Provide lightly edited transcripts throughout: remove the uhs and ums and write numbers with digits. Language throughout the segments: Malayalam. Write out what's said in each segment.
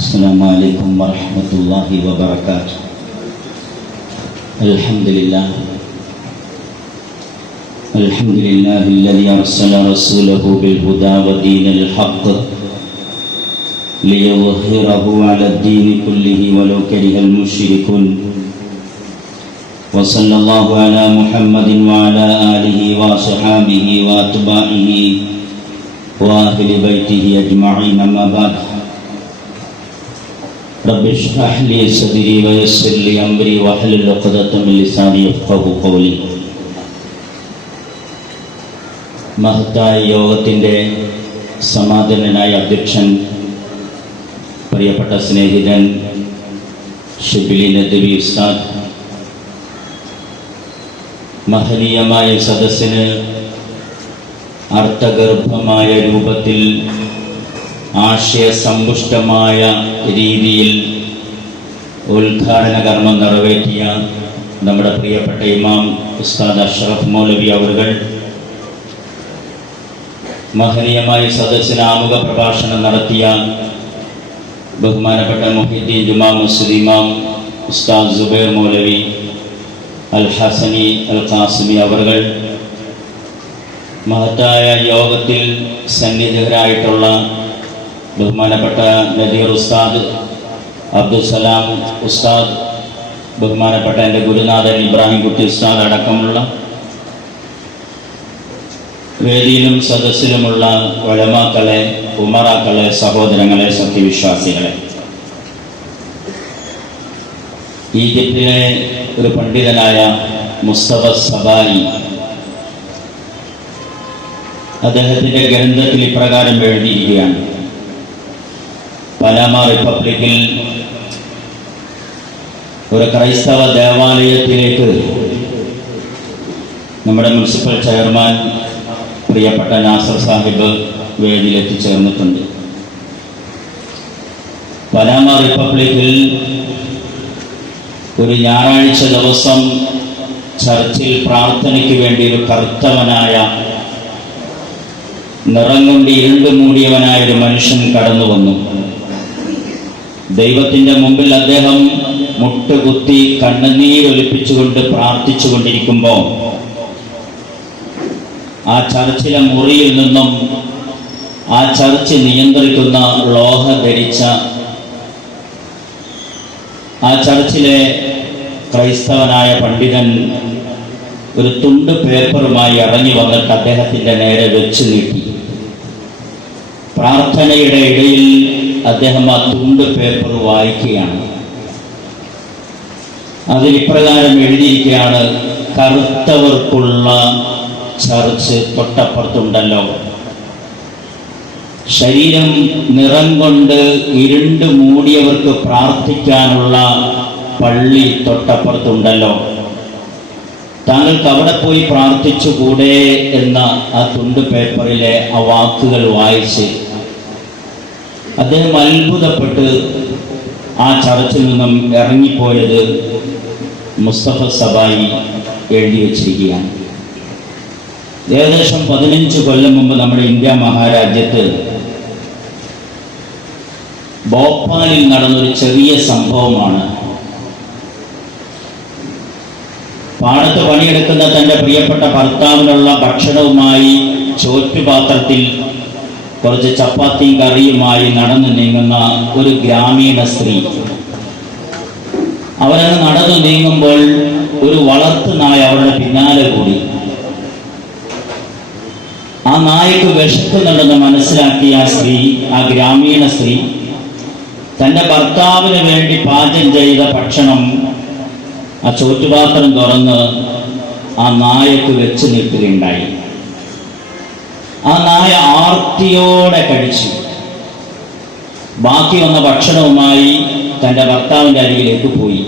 السلام عليكم ورحمة الله وبركاته. الحمد لله الذي أرسل رسوله بالهدى ودين الحق ليظهره على الدين كله ولو كره المشركون. وصلى الله على محمد وعلى آله وصحابه وأتباعه وأهل بيته أجمعين. أما بعد، رب اشرح لي صدري ويسر لي أمري واحلل عقدة من لساني يفقهوا قولي. മഹത്തായ യോഗത്തിൻ്റെ സമാധാനനായ അധ്യക്ഷൻ, പ്രിയപ്പെട്ട സ്നേഹിതൻ ഷിബിലി നദ്വി ഉസ്താദ്, മഹനീയമായ സദസ്സിന് അർത്ഥഗർഭമായ രൂപത്തിൽ ആശയസമ്പുഷ്ടമായ രീതിയിൽ ഉദ്ഘാടന കർമ്മം നിറവേറ്റിയ നമ്മുടെ പ്രിയപ്പെട്ട ഇമാം ഉസ്താദ് അഷ്റഫ് മൗലവി അവറുകൾ, മഹനീയമായ സദസ്സിന് ആമുഖ പ്രഭാഷണം നടത്തിയ ബഹുമാനപ്പെട്ട മുഹിദ്ദീൻ ജുമാ മസ്ജിദ് ഇമാം ഉസ്താദ് സുബൈർ മൗലവി അൽ ഹസനി അൽ ഖാസിമി അവറുകൾ, മഹത്തായ യോഗത്തിൽ സന്നിഹിതരായിട്ടുള്ള ബഹുമാനപ്പെട്ട നദീർ ഉസ്താദ്, അബ്ദുസലാം ഉസ്താദ്, ബഹുമാനപ്പെട്ട എൻ്റെ ഗുരുനാഥൻ ഇബ്രാഹിം കുട്ടി ഉസ്താദ് അടക്കമുള്ള വേദിയിലും സദസ്സിലുമുള്ള ഉലമാക്കളെ, ഉമറാക്കളെ, സഹോദരങ്ങളെ, സത്യവിശ്വാസികളെ, ഈജിപ്തിലെ ഒരു പണ്ഡിതനായ മുസ്തഫ സബായി അദ്ദേഹത്തിൻ്റെ ഗ്രന്ഥത്തിൽ ഇപ്രകാരം എഴുതിയിരിക്കുകയാണ്: പനാമ റിപ്പബ്ലിക്കിൽ ഒരു ക്രൈസ്തവ ദേവാലയത്തിലേക്ക് നമ്മുടെ മുനിസിപ്പൽ ചെയർമാൻ പ്രിയപ്പെട്ട നാസർ സാഹിബ് വേദിയിൽ എത്തിച്ചേർന്നിട്ടുണ്ട്. പനാമ റിപ്പബ്ലിക്കിൽ ഒരു ഞായറാഴ്ച ദിവസം ചർച്ചിൽ പ്രാർത്ഥനയ്ക്ക് വേണ്ടി ഒരു കറുത്തവനായ, നിറം കൊണ്ട് ഇരുണ്ട് മൂടിയവനായ ഒരു മനുഷ്യൻ കടന്നു വന്നു. ദൈവത്തിൻ്റെ മുമ്പിൽ അദ്ദേഹം മുട്ടുകുത്തി കണ്ണുനീരൊലിപ്പിച്ചുകൊണ്ട് പ്രാർത്ഥിച്ചു കൊണ്ടിരിക്കുമ്പോൾ ആ ചർച്ചിലെ മുറിയിൽ നിന്നും ആ ചർച്ച് നിയന്ത്രിക്കുന്ന ലോഹ ധരിച്ച ആ ചർച്ചിലെ ക്രൈസ്തവനായ പണ്ഡിതൻ ഒരു തുണ്ട് പേപ്പറുമായി ഇറങ്ങി വന്നിട്ട് അദ്ദേഹത്തിൻ്റെ നേരെ വെച്ച് നീട്ടി. പ്രാർത്ഥനയുടെ ഇടയിൽ അദ്ദേഹം ആ തുണ്ട് പേപ്പർ വായിക്കുകയാണ്. അതിൽ ഇപ്രകാരം എഴുതിയിരിക്കുകയാണ്: കറുത്തവർക്കുള്ള ചർച്ച് തൊട്ടപ്പുറത്തുണ്ടല്ലോ, ശരീരം നിറം കൊണ്ട് ഇരുണ്ട് മൂടിയവർക്ക് പ്രാർത്ഥിക്കാനുള്ള പള്ളി തൊട്ടപ്പുറത്തുണ്ടല്ലോ, താങ്കൾക്ക് അവിടെ പോയി പ്രാർത്ഥിച്ചുകൂടെ എന്ന ആ തുണ്ട് പേപ്പറിലെ ആ വാക്കുകൾ വായിച്ച് അദ്ദേഹം അത്ഭുതപ്പെട്ട് ആ ചർച്ചിൽ നിന്നും ഇറങ്ങിപ്പോയത് മുസ്തഫ സബായി എഴുതി വച്ചിരിക്കുകയാണ്. ഏകദേശം 15 കൊല്ലം മുമ്പ് നമ്മുടെ ഇന്ത്യ മഹാരാജ്യത്ത് ഭോപ്പാലിൽ നടന്നൊരു ചെറിയ സംഭവമാണ്. പാടത്ത് പണിയെടുക്കുന്ന തൻ്റെ പ്രിയപ്പെട്ട ഭർത്താവിനുള്ള ഭക്ഷണവുമായി ചോറ്റുപാത്രത്തിൽ കുറച്ച് ചപ്പാത്തിയും കറിയുമായി നടന്നു നീങ്ങുന്ന ഒരു ഗ്രാമീണ സ്ത്രീ. അവരങ്ങ് നടന്നു നീങ്ങുമ്പോൾ ഒരു വളർത്തു നായ അവരുടെ പിന്നാലെ കൂടി. ആ നായക്ക് വിശക്കുന്നുണ്ടെന്ന് മനസ്സിലാക്കിയ ആ ഗ്രാമീണ സ്ത്രീ തൻ്റെ ഭർത്താവിന് വേണ്ടി പാചകം ചെയ്ത ഭക്ഷണം ആ ചോറ്റുപാത്രം തുറന്ന് ആ നായക്ക് വെച്ച് നീട്ടുകയുണ്ടായി. ആ നായ ആർത്തിയോടെ കഴിച്ചു. ബാക്കി വന്ന ഭക്ഷണവുമായി തൻ്റെ ഭർത്താവിൻ്റെ അരികിലേക്ക് പോയി.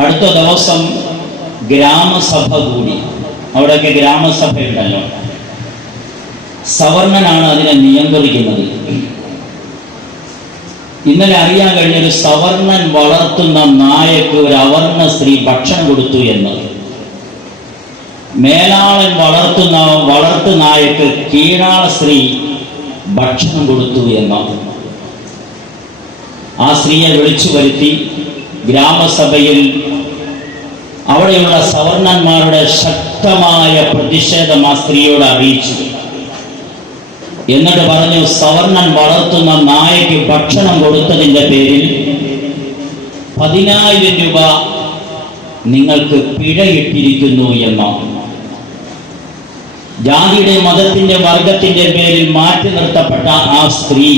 അടുത്ത ദിവസം ഗ്രാമസഭ കൂടി. അവിടെയൊക്കെ ഗ്രാമസഭയുണ്ടല്ലോ, സവർണനാണ് അതിനെ നിയന്ത്രിക്കുന്നത്. ഇന്നലെ അറിയാൻ കഴിഞ്ഞൊരു സവർണൻ വളർത്തുന്ന നായക്ക് ഒരു അവർണ സ്ത്രീ ഭക്ഷണം കൊടുത്തു എന്ന്. മേലാളൻ വളർത്തു നായക്ക് കീഴാള സ്ത്രീ ഭക്ഷണം കൊടുത്തു എന്ന ആ സ്ത്രീയെ വിളിച്ചു വരുത്തി ഗ്രാമസഭയിൽ അവിടെയുള്ള സവർണന്മാരുടെ ശക്തമായ പ്രതിഷേധം ആ സ്ത്രീയോട് അറിയിച്ചു. എന്നിട്ട് പറഞ്ഞു, സവർണൻ വളർത്തുന്ന നായയ്ക്ക് ഭക്ഷണം കൊടുത്തതിൻ്റെ പേരിൽ 10,000 രൂപ നിങ്ങൾക്ക് പിഴയിട്ടിരിക്കുന്നു എന്നോ. ജാതിയുടെ മതത്തിന്റെ വർഗത്തിന്റെ പേരിൽ മാറ്റി നിർത്തപ്പെട്ട ആ സ്ത്രീ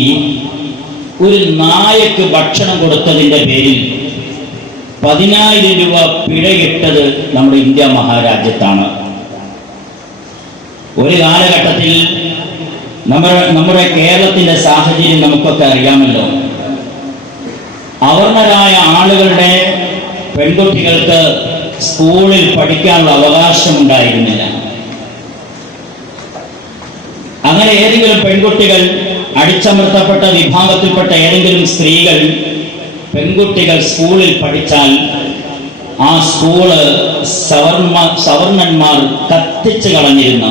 ഒരു നായക്ക് ഭക്ഷണം കൊടുത്തതിൻ്റെ പേരിൽ 10,000 രൂപ പിഴയിട്ടത് നമ്മുടെ ഇന്ത്യ മഹാരാജ്യത്താണ്. ഒരു കാലഘട്ടത്തിൽ നമ്മുടെ കേരളത്തിന്റെ സാഹചര്യം നമുക്കൊക്കെ അറിയാമല്ലോ. അവർണരായ ആളുകളുടെ പെൺകുട്ടികൾക്ക് സ്കൂളിൽ പഠിക്കാനുള്ള അവകാശമുണ്ടായിരുന്നില്ല. അങ്ങനെ ഏതെങ്കിലും പെൺകുട്ടികൾ, അടിച്ചമർത്തപ്പെട്ട വിഭാഗത്തിൽപ്പെട്ട ഏതെങ്കിലും സ്ത്രീകൾ, പെൺകുട്ടികൾ സ്കൂളിൽ പഠിച്ചാൽ ആ സ്കൂള് സവർണന്മാർ കത്തിച്ച് കളഞ്ഞിരുന്ന,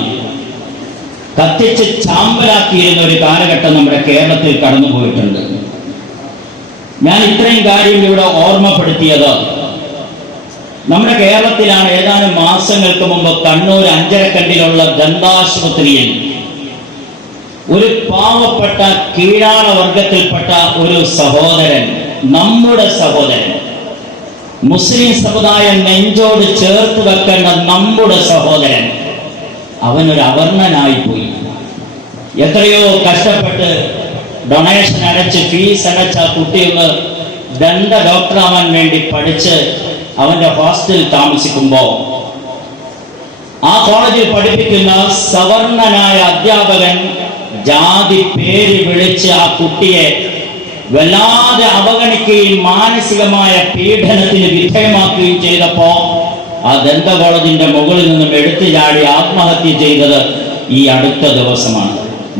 കത്തിച്ച് ചാമ്പലാക്കിയിരുന്ന ഒരു കാലഘട്ടം നമ്മുടെ കേരളത്തിൽ കടന്നുപോയിട്ടുണ്ട്. ഞാൻ ഇത്രയും കാര്യം ഇവിടെ ഓർമ്മപ്പെടുത്തിയത് നമ്മുടെ കേരളത്തിലാണ്. ഏതാനും മാസങ്ങൾക്ക് മുമ്പ് കണ്ണൂർ അഞ്ചരക്കണ്ടിലുള്ള ദന്താശുപത്രിയിൽ ഒരു പാവപ്പെട്ട കീഴാള വർഗത്തിൽപ്പെട്ട ഒരു സഹോദരൻ, നമ്മുടെ സഹോദരൻ, മുസ്ലിം സമുദായം നെഞ്ചോട് ചേർത്ത് വെക്കേണ്ട നമ്മുടെ സഹോദരൻ, അവനൊരു അവർണനായി പോയി. എത്രയോ കഷ്ടപ്പെട്ട് ഡൊണേഷൻ അടച്ച് ഫീസ് അടച്ച കുട്ടിയൊന്ന് ദന്ത ഡോക്ടറാവാൻ വേണ്ടി പഠിച്ച് അവന്റെ ഹോസ്റ്റലിൽ താമസിക്കുമ്പോൾ ആ കോളേജിൽ പഠിപ്പിക്കുന്ന സവർണനായ അധ്യാപകൻ ജാതി പേര് വിളിച്ച് ആ കുട്ടിയെ വല്ലാതെ അവഗണിക്കുകയും മാനസികമായ പീഡനത്തിന് വിധേയമാക്കുകയും ചെയ്തപ്പോ ആ ദന്ത കോളേജിന്റെ മുകളിൽ നിന്നും എടുത്തു ചാടി ആത്മഹത്യ ചെയ്തത് ഈ അടുത്ത ദിവസമാണ്.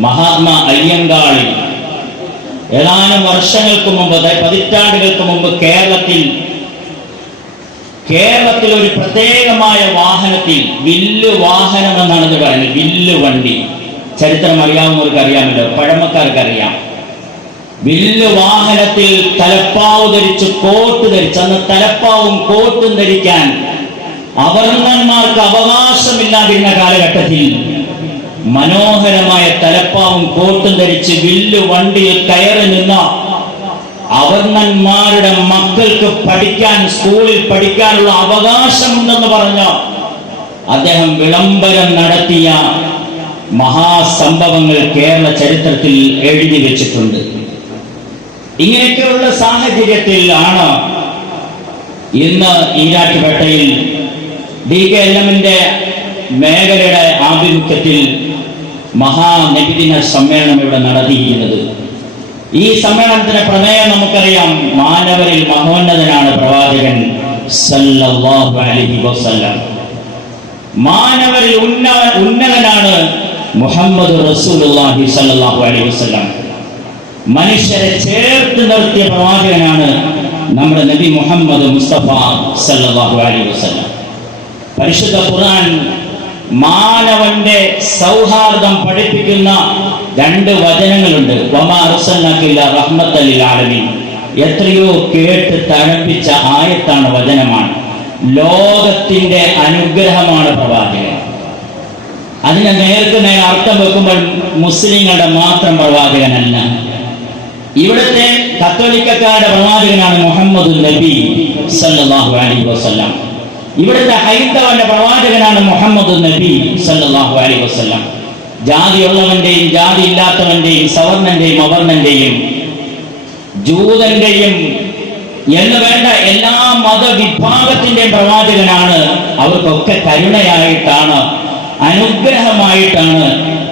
മഹാത്മാ അയ്യങ്കാളി ഏതാനും വർഷങ്ങൾക്ക് മുമ്പ്, പതിറ്റാണ്ടുകൾക്ക് മുമ്പ് കേരളത്തിൽ ഒരു പ്രത്യേകമായ വാഹനത്തിൽ, വില്ല് വാഹനം എന്നാണ് ഇത് പറയുന്നത്, വില്ല് വണ്ടി, ചരിത്രം അറിയാവുന്നവർക്ക് അറിയാമല്ലോ, പഴമക്കാർക്കറിയാം. വില്ല് വാഹനത്തിൽ തലപ്പാവ് ധരിച്ച്, കോട്ട് ധരിച്ച്, അന്ന് തലപ്പാവും കോട്ടും ധരിക്കാൻ അവർണന്മാർക്ക് അവകാശമില്ലാതിരുന്ന കാലഘട്ടത്തിൽ മനോഹരമായ തലപ്പാവും കോട്ടും ധരിച്ച് വില്ല് വണ്ടിയിൽ കയറി നിന്ന അവർണന്മാരുടെ മക്കൾക്ക് പഠിക്കാൻ, സ്കൂളിൽ പഠിക്കാനുള്ള അവകാശമുണ്ടെന്ന് പറഞ്ഞ അദ്ദേഹം വിളംബരം നടത്തിയ മഹാസംഭവങ്ങൾ കേരള ചരിത്രത്തിൽ എഴുതി വെച്ചിട്ടുണ്ട്. ഇങ്ങനെയൊക്കെയുള്ള സാഹചര്യത്തിലാണ് ഇന്ന് ഈരാറ്റുപേട്ടയിൽ DKLM-ന്റെ മേഖലയുടെ ആഭിമുഖ്യത്തിൽ മഹാനബിദിന സമ്മേളനം ഇവിടെ നടത്തിയിരിക്കുന്നത്. ഈ സമ്മേളനത്തിന്റെ പ്രമേയം നമുക്കറിയാം. മാനവരിൽ മഹോന്നതനാണ് പ്രവാചകൻ സല്ലല്ലാഹു അലൈഹി വസല്ലം. മാനവരിൽ ഉന്നതനാണ് മുഹമ്മദ് റസൂലുള്ളാഹി സല്ലല്ലാഹു അലൈഹി വസല്ലം. മനുഷ്യരെ ചേർത്ത് നിർത്തിയ പ്രവാചകനാണ് നമ്മുടെ നബി മുഹമ്മദ് മുസ്തഫ സല്ലല്ലാഹു അലൈഹി വസല്ലം. പരിശുദ്ധ ഖുർആൻ മാനവന്റെ സൗഹാർദ്ദം പഠിപ്പിക്കുന്ന 2 വചനങ്ങളുണ്ട്. വമാ അർസൽനാക ഇല്ലാ റഹ്മത്തൽ ലിൽ ആലമീൻ. എത്രയോ കേട്ട് തഴപ്പിച്ച ആയത്താണ്, വചനമാണ്. ലോകത്തിന്റെ അനുഗ്രഹമാണ് പ്രവാചകൻ. അതിനെ നേർക്കുനേർ അർത്ഥം വെക്കുമ്പോൾ മുസ്ലിങ്ങളുടെ മാത്രം പ്രവാചകനല്ല. ഇവിടുത്തെ കത്തോലിക്കക്കാരുടെ പ്രവാചകനാണ് മുഹമ്മദ് നബി സല്ലല്ലാഹു അലൈഹി വസല്ലം. ഇവിടുത്തെ ഹൈന്ദവന്റെ പ്രവാചകനാണ് മുഹമ്മദ് നബി സല്ലല്ലാഹു അലൈഹി വസല്ലം. ജാതിയുള്ളവന്റെയും ജാതി ഇല്ലാത്തവന്റെയും സവർണന്റെയും അവർണന്റെയും ജൂതന്റെയും എന്ന് വേണ്ട എല്ലാ മതവിഭാഗത്തിന്റെയും പ്രവാചകനാണ്. അവർക്കൊക്കെ കരുണയായിട്ടാണ്, അനുഗ്രഹമായിട്ടാണ്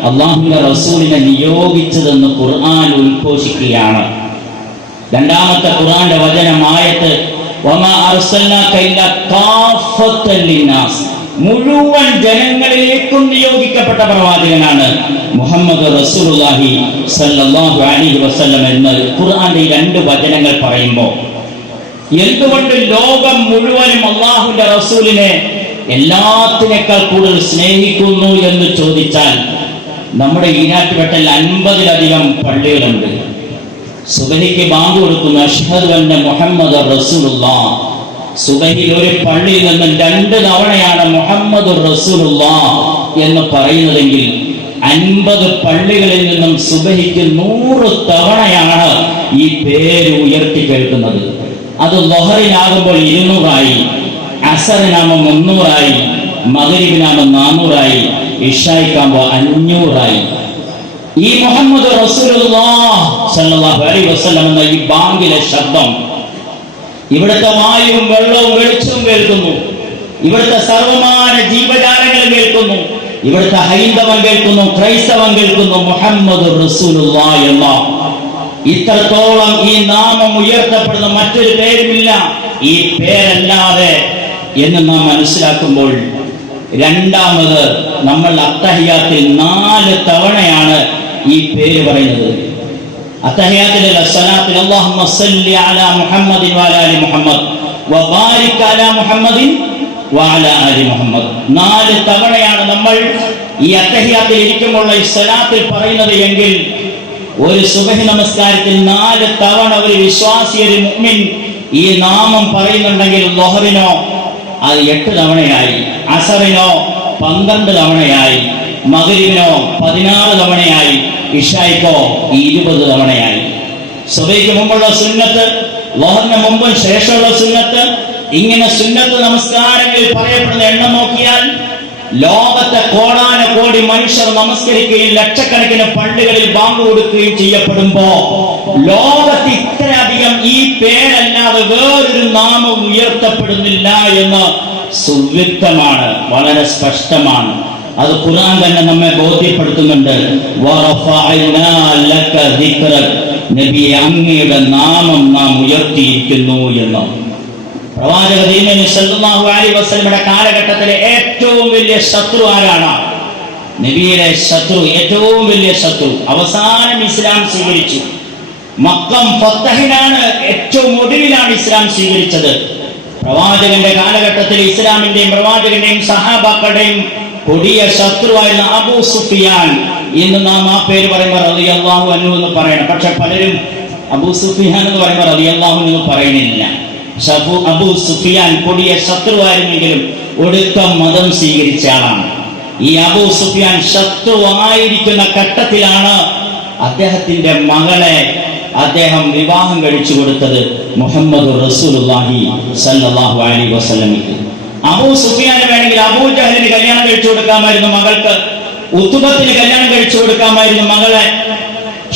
അല്ലാഹുവിന്റെ റസൂലിനെ നിയോഗിച്ചതെന്ന് ഖുർആൻ ഉദ്ഘോഷിക്കുകയാണ്. 2-ാമത്തെ ഖുർആന്റെ വചനം, ആയത്ത്, വമാ അർസൽനാക ഇല്ലാ കാഫത്തൻ ലിന്നാസ്. മുഴുവൻ ജനങ്ങളിലേക്കും നിയോഗിക്കപ്പെട്ട പ്രവാചകനാണ് മുഹമ്മദ് റസൂലുള്ളാഹി സല്ലല്ലാഹു അലൈഹി വസല്ലം എന്ന് ഖുർആന്റെ 2 വചനങ്ങൾ പറയുമ്പോൾ, എന്തുകൊണ്ട് ലോകം മുഴുവനും അല്ലാഹുവിന്റെ റസൂലിനെ എല്ലാത്തിനേക്കാൾ കൂടുതൽ സ്നേഹിക്കുന്നു എന്ന് ചോദിച്ചാൽ, നമ്മുടെ ഈരാറ്റുപേട്ടയിൽ 50-ലധികം പള്ളികളുണ്ട്. സുബഹിക്ക് ബാങ്ക് കൊടുക്കുന്നു, അഷ്ഹദു അന്ന മുഹമ്മദ് റസൂലുള്ളാഹ്. സുബഹിൽ ഒരു പള്ളിയിൽ നിന്ന് 2 തവണയാണ് മുഹമ്മദ് റസൂലുള്ളാഹ് എന്ന് പറയുന്നതെങ്കിൽ 50 പള്ളികളിൽ നിന്നും സുബഹിക്ക് 100 തവണയാണ് ഈ പേര് ഉയർത്തി കേൾക്കുന്നത്. അത് ളുഹറിനാകുമ്പോൾ 200 അസറിനാകുമ്പോൾ 300, മഗ്രിബിനാകുമ്പോൾ 400, ഇശായിക്കാകുമ്പോൾ 500. ഈ മുഹമ്മദ് റസൂലുള്ളാഹി സ്വല്ലല്ലാഹു അലൈഹി വസല്ലം എന്ന ഈ ബാങ്കിലെ ശബ്ദം ഇവിടുത്തെ വായുവും വെള്ളവും വെളിച്ചവും കേൾക്കുന്നു, ഇവിടുത്തെ സർവമാന ജീവജാലങ്ങളും കേൾക്കുന്നു, ഇവിടുത്തെ ഹൈന്ദവൻ കേൾക്കുന്നു, ക്രൈസ്തവൻ കേൾക്കുന്നു. മുഹമ്മദ് റസൂലുള്ളാഹി എന്ന ഇത്രത്തോളം ഈ നാമം ഉയർത്തപ്പെടുന്ന മറ്റൊരു പേരുമില്ല ഈ പേരല്ലാതെ എന്ന് നാം മനസ്സിലാക്കുമ്പോൾ, രണ്ടാമത് നമ്മൾ അത്തഹിയാത്തിൽ 4 തവണയാണ് ഈ പേര് പറയുന്നത്. അത്തഹിയാത്തിലെ സ്വലാത്തിൽ അല്ലാഹുമ്മ സല്ലി അലാ മുഹമ്മദിൻ വഅലാ ആലി മുഹമ്മദ് വബാരിക് അലാ മുഹമ്മദിൻ വഅലാ ആലി മുഹമ്മദ്. 4 തവണയാണ് നമ്മൾ ഈ അത്തഹിയാത്തിൽ ഇരിക്കുമ്പോൾ ഈ സ്വലാത്തിൽ പറയുന്നത് എങ്കിൽ, ഒരു സുബഹി നമസ്കാരത്തിൽ 4 തവണ ഒരു വിശ്വാസി, ഒരു മുഅ്മിൻ ഈ നാമം പറയുന്നുണ്ടെങ്കിൽ ളുഹറിനോ അത് 8 തവണയായി, അസറിനോ 12 തവണയായി, മഗ്രിബിനോ 16 തവണയായി, ഇശായിക്കോ 20 തവണയായി. സുബഹിക്ക് മുമ്പുള്ള സുന്നത്ത്, ളുഹറിന് മുമ്പും ശേഷമുള്ള സുന്നത്ത്, ഇങ്ങനെ സുന്നത്ത് നമസ്കാരങ്ങളിൽ പറയപ്പെടുന്ന എണ്ണം നോക്കിയാൽ ലോകത്തെ കോടാനകോടി മനുഷ്യർ നമസ്കരിക്കുകയും ലക്ഷക്കണക്കിന് പള്ളികളിൽ ബാങ്ക് കൊടുക്കുകയും ചെയ്യപ്പെടുമ്പോ ലോകത്ത് ഇത്രയധികം ഈ പേരല്ലാതെ വേറൊരു നാമം ഉയർത്തപ്പെടുന്നില്ല എന്ന് സുവ്യക്തമാണ്, വളരെ സ്പഷ്ടമാണ്. അത് ഖുർആൻ തന്നെ നമ്മെ ബോധ്യപ്പെടുത്തുന്നുണ്ട്. നബിയെ, അങ്ങയുടെ നാമം നാം ഉയർത്തിയിരിക്കുന്നു എന്ന്. പ്രവാചക തിരുമേനി സല്ലല്ലാഹു അലൈഹി വസല്ലമയുടെ കാലഘട്ടത്തിലെ ഏറ്റവും വലിയ ശത്രു ആരാണ്? നബിയുടെ ശത്രു, ഏറ്റവും വലിയ ശത്രു. അവസാനം ഇസ്ലാം സ്വീകരിച്ചു. മക്കം ഫത്തഹിനാണ്, ഏറ്റവും ഒടുവിലാണ് ഇസ്ലാം സ്വീകരിച്ചത്. പ്രവാചകന്റെ കാലഘട്ടത്തിൽ ഇസ്ലാമിന്റെയും പ്രവാചകന്റെയും സഹാബാക്കളുടെയും കൊടിയ ശത്രുവായിരുന്ന അബൂ സുഫിയാൻ. ഇന്ന് നാം ആ പേര് പറയുമ്പോൾ റളിയല്ലാഹു അൻഹു എന്ന് പറയണം. പക്ഷെ പലരും അബൂ സുഫിയാൻ എന്ന് പറയുമ്പോൾ റളിയല്ലാഹു അൻഹു എന്ന് പറയുന്നില്ല. അബൂ സുഫിയാൻ കൊടിയ ശത്രുവായിരുന്നെങ്കിലും ഒടുക്കം മതം സ്വീകരിച്ച ആളാണ്. ഈ അബൂ സുഫിയാൻ ശത്രുവായിരിക്കുന്ന ഘട്ടത്തിലാണ് അദ്ദേഹത്തിന്റെ മകളെ അദ്ദേഹം വിവാഹം കഴിച്ചു കൊടുത്തത് മുഹമ്മദ് റസൂലുള്ളാഹി സ്വല്ലല്ലാഹു അലൈഹി വസല്ലമയ്ക്ക്. അബൂ സുഫിയാന് വേണമെങ്കിൽ അബൂ ജഹലിന് കല്യാണം കഴിച്ചു കൊടുക്കാമായിരുന്നു മകൾക്ക്, ഉത്ബത്തിന് കല്യാണം കഴിച്ചു കൊടുക്കാമായിരുന്നു മകളെ,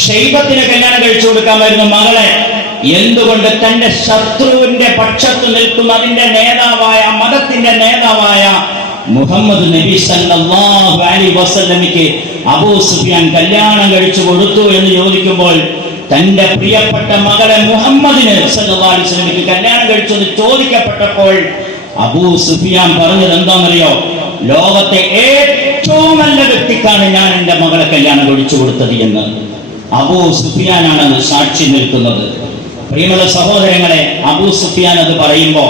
ഷൈബത്തിന് കല്യാണം കഴിച്ചു കൊടുക്കാമായിരുന്നു മകളെ. എന്തുകൊണ്ട്? തന്റെ ശത്രുവിന്റെ പക്ഷത്ത് നിൽക്കുന്ന അതിന്റെ നേതാവായ, മതത്തിന്റെ നേതാവായ മുഹമ്മദ് നബി സല്ലല്ലാഹു അലൈഹി വസല്ലമയ്ക്ക് അബൂ സുഫിയാൻ കല്യാണം കഴിച്ചു കൊടുത്തു എന്ന് ചോദിക്കുമ്പോൾ, തന്റെ പ്രിയപ്പെട്ട മകളെ മുഹമ്മദിന് സല്ലല്ലാഹു അലൈഹി വസല്ലമയ്ക്ക് കല്യാണം കഴിച്ചത് ചോദിക്കപ്പെട്ടപ്പോൾ അബൂ സുഫിയാൻ പറഞ്ഞത് എന്താണെന്നറിയോ? ലോകത്തെ ഏറ്റവും നല്ല വ്യക്തിക്കാണ് ഞാൻ എന്റെ മകളെ കല്യാണം കഴിച്ചു കൊടുത്തത് എന്ന്. അബൂ സുഫിയാനാണ് അത് സാക്ഷി നിൽക്കുന്നത്. പ്രിയമുള്ള സഹോദരങ്ങളെ, അബൂ സുഫിയാൻ അത് പറയുമ്പോ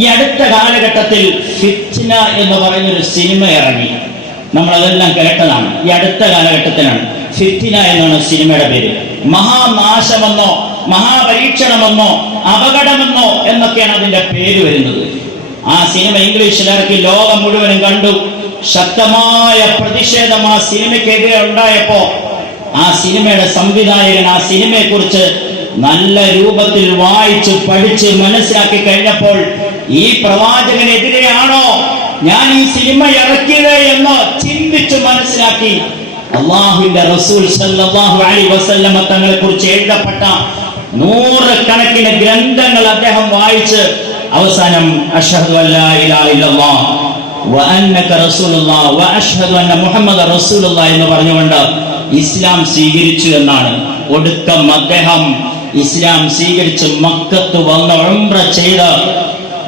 ഈ അടുത്ത കാലഘട്ടത്തിൽ ഫിത്ന എന്ന് പറയുന്നൊരു സിനിമ ഇറങ്ങി. നമ്മളതെല്ലാം കേട്ടതാണ്. ഈ അടുത്ത കാലഘട്ടത്തിലാണ്. ഫിത്ന എന്നാണ് സിനിമയുടെ പേര്. മഹാനാശമെന്നോ മഹാപരീക്ഷണമെന്നോ അപകടമെന്നോ എന്നൊക്കെയാണ് അതിന്റെ പേര് വരുന്നത്. ആ സിനിമ ഇംഗ്ലീഷിൽ ഇറക്കി, ലോകം മുഴുവനും കണ്ടു. ശക്തമായ പ്രതിഷേധം ആ സിനിമയ്ക്കെതിരെ ഉണ്ടായപ്പോ ആ സിനിമയുടെ സംവിധായകൻ ആ സിനിമയെ കുറിച്ച് നല്ല രൂപത്തിൽ വായിച്ച് പഠിച്ച് മനസ്സിലാക്കി കഴിഞ്ഞപ്പോൾ, ഈ പ്രവാചകനെതിരെയാണോ ഞാൻ ഈ സിനിമ ഇറക്കിയത് എന്ന് ചിന്തിച്ച് മനസ്സിലാക്കി അല്ലാഹുവിന്റെ റസൂൽ സല്ലല്ലാഹു അലൈഹി വസല്ലമ തങ്ങളെ കുറിച്ച് എഴുതപ്പെട്ട 100 കണക്കിന് ഗ്രന്ഥങ്ങൾ അദ്ദേഹം വായിച്ച് അവസാനം അഷ്ഹദു അല്ലാ ഇലാഹ ഇല്ലല്ലാഹ് വ അന്നക റസൂലുള്ളാഹ് വ അഷ്ഹദു അന്ന മുഹമ്മദ റസൂലുള്ളാഹ് എന്ന് പറഞ്ഞുകൊണ്ട് ഇസ്ലാം സ്വീകരിച്ചു എന്നാണ്. ഒടുക്കം അദ്ദേഹം ഇസ്ലാം സ്വീകരിച്ച് മക്കത്ത് വന്ന് ഉംറ ചെയ്ത്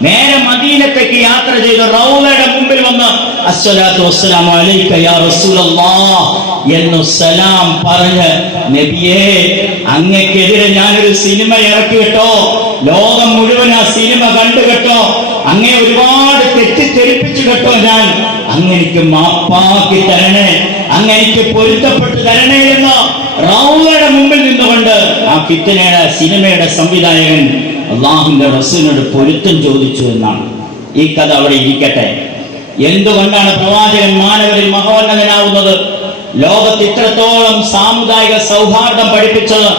നേരെ മദീനത്തേക്ക് യാത്ര ചെയ്ത് റൗളയുടെ മുമ്പിൽ വന്ന് അസ്സലാത്തു വസ്സലാമു അലൈക യാ റസൂലല്ലാഹ് എന്ന് സലാം പറഞ്ഞ്, നബിയേ, അങ്ങക്കെതിരെ ഞാനൊരു സിനിമ ഇറക്കി കേട്ടോ, ലോകം മുഴുവൻ ആ സിനിമ കണ്ടു കേട്ടോ, അങ്ങേ ഒരുപാട് തെറ്റിദ്ധരിപ്പിച്ചു കേട്ടോ, ഞാൻ അങ്ങനെക്ക് മാപ്പാക്കി തരണേ, അങ്ങനെക്ക് പൊരുത്തപ്പെട്ട് തരണേ എന്ന് റൗളയുടെ മുമ്പിൽ നിന്നുകൊണ്ട് ആ ഫിത്നയുടെ സിനിമയുടെ സംവിധായകൻ അള്ളാഹുവിന്റെ റസൂലിനോട് പൊരുത്തം ചോദിച്ചു എന്നാണ്. ഈ കഥ അവിടെ ഇരിക്കട്ടെ. എന്തുകൊണ്ടാണ് പ്രവാചകൻ മാനവരിൽ മഹോന്നതനാവുന്നത്? ലോകത്ത് ഇത്രത്തോളം സാമുദായിക സൗഹാർദ്ദം പഠിപ്പിച്ചത്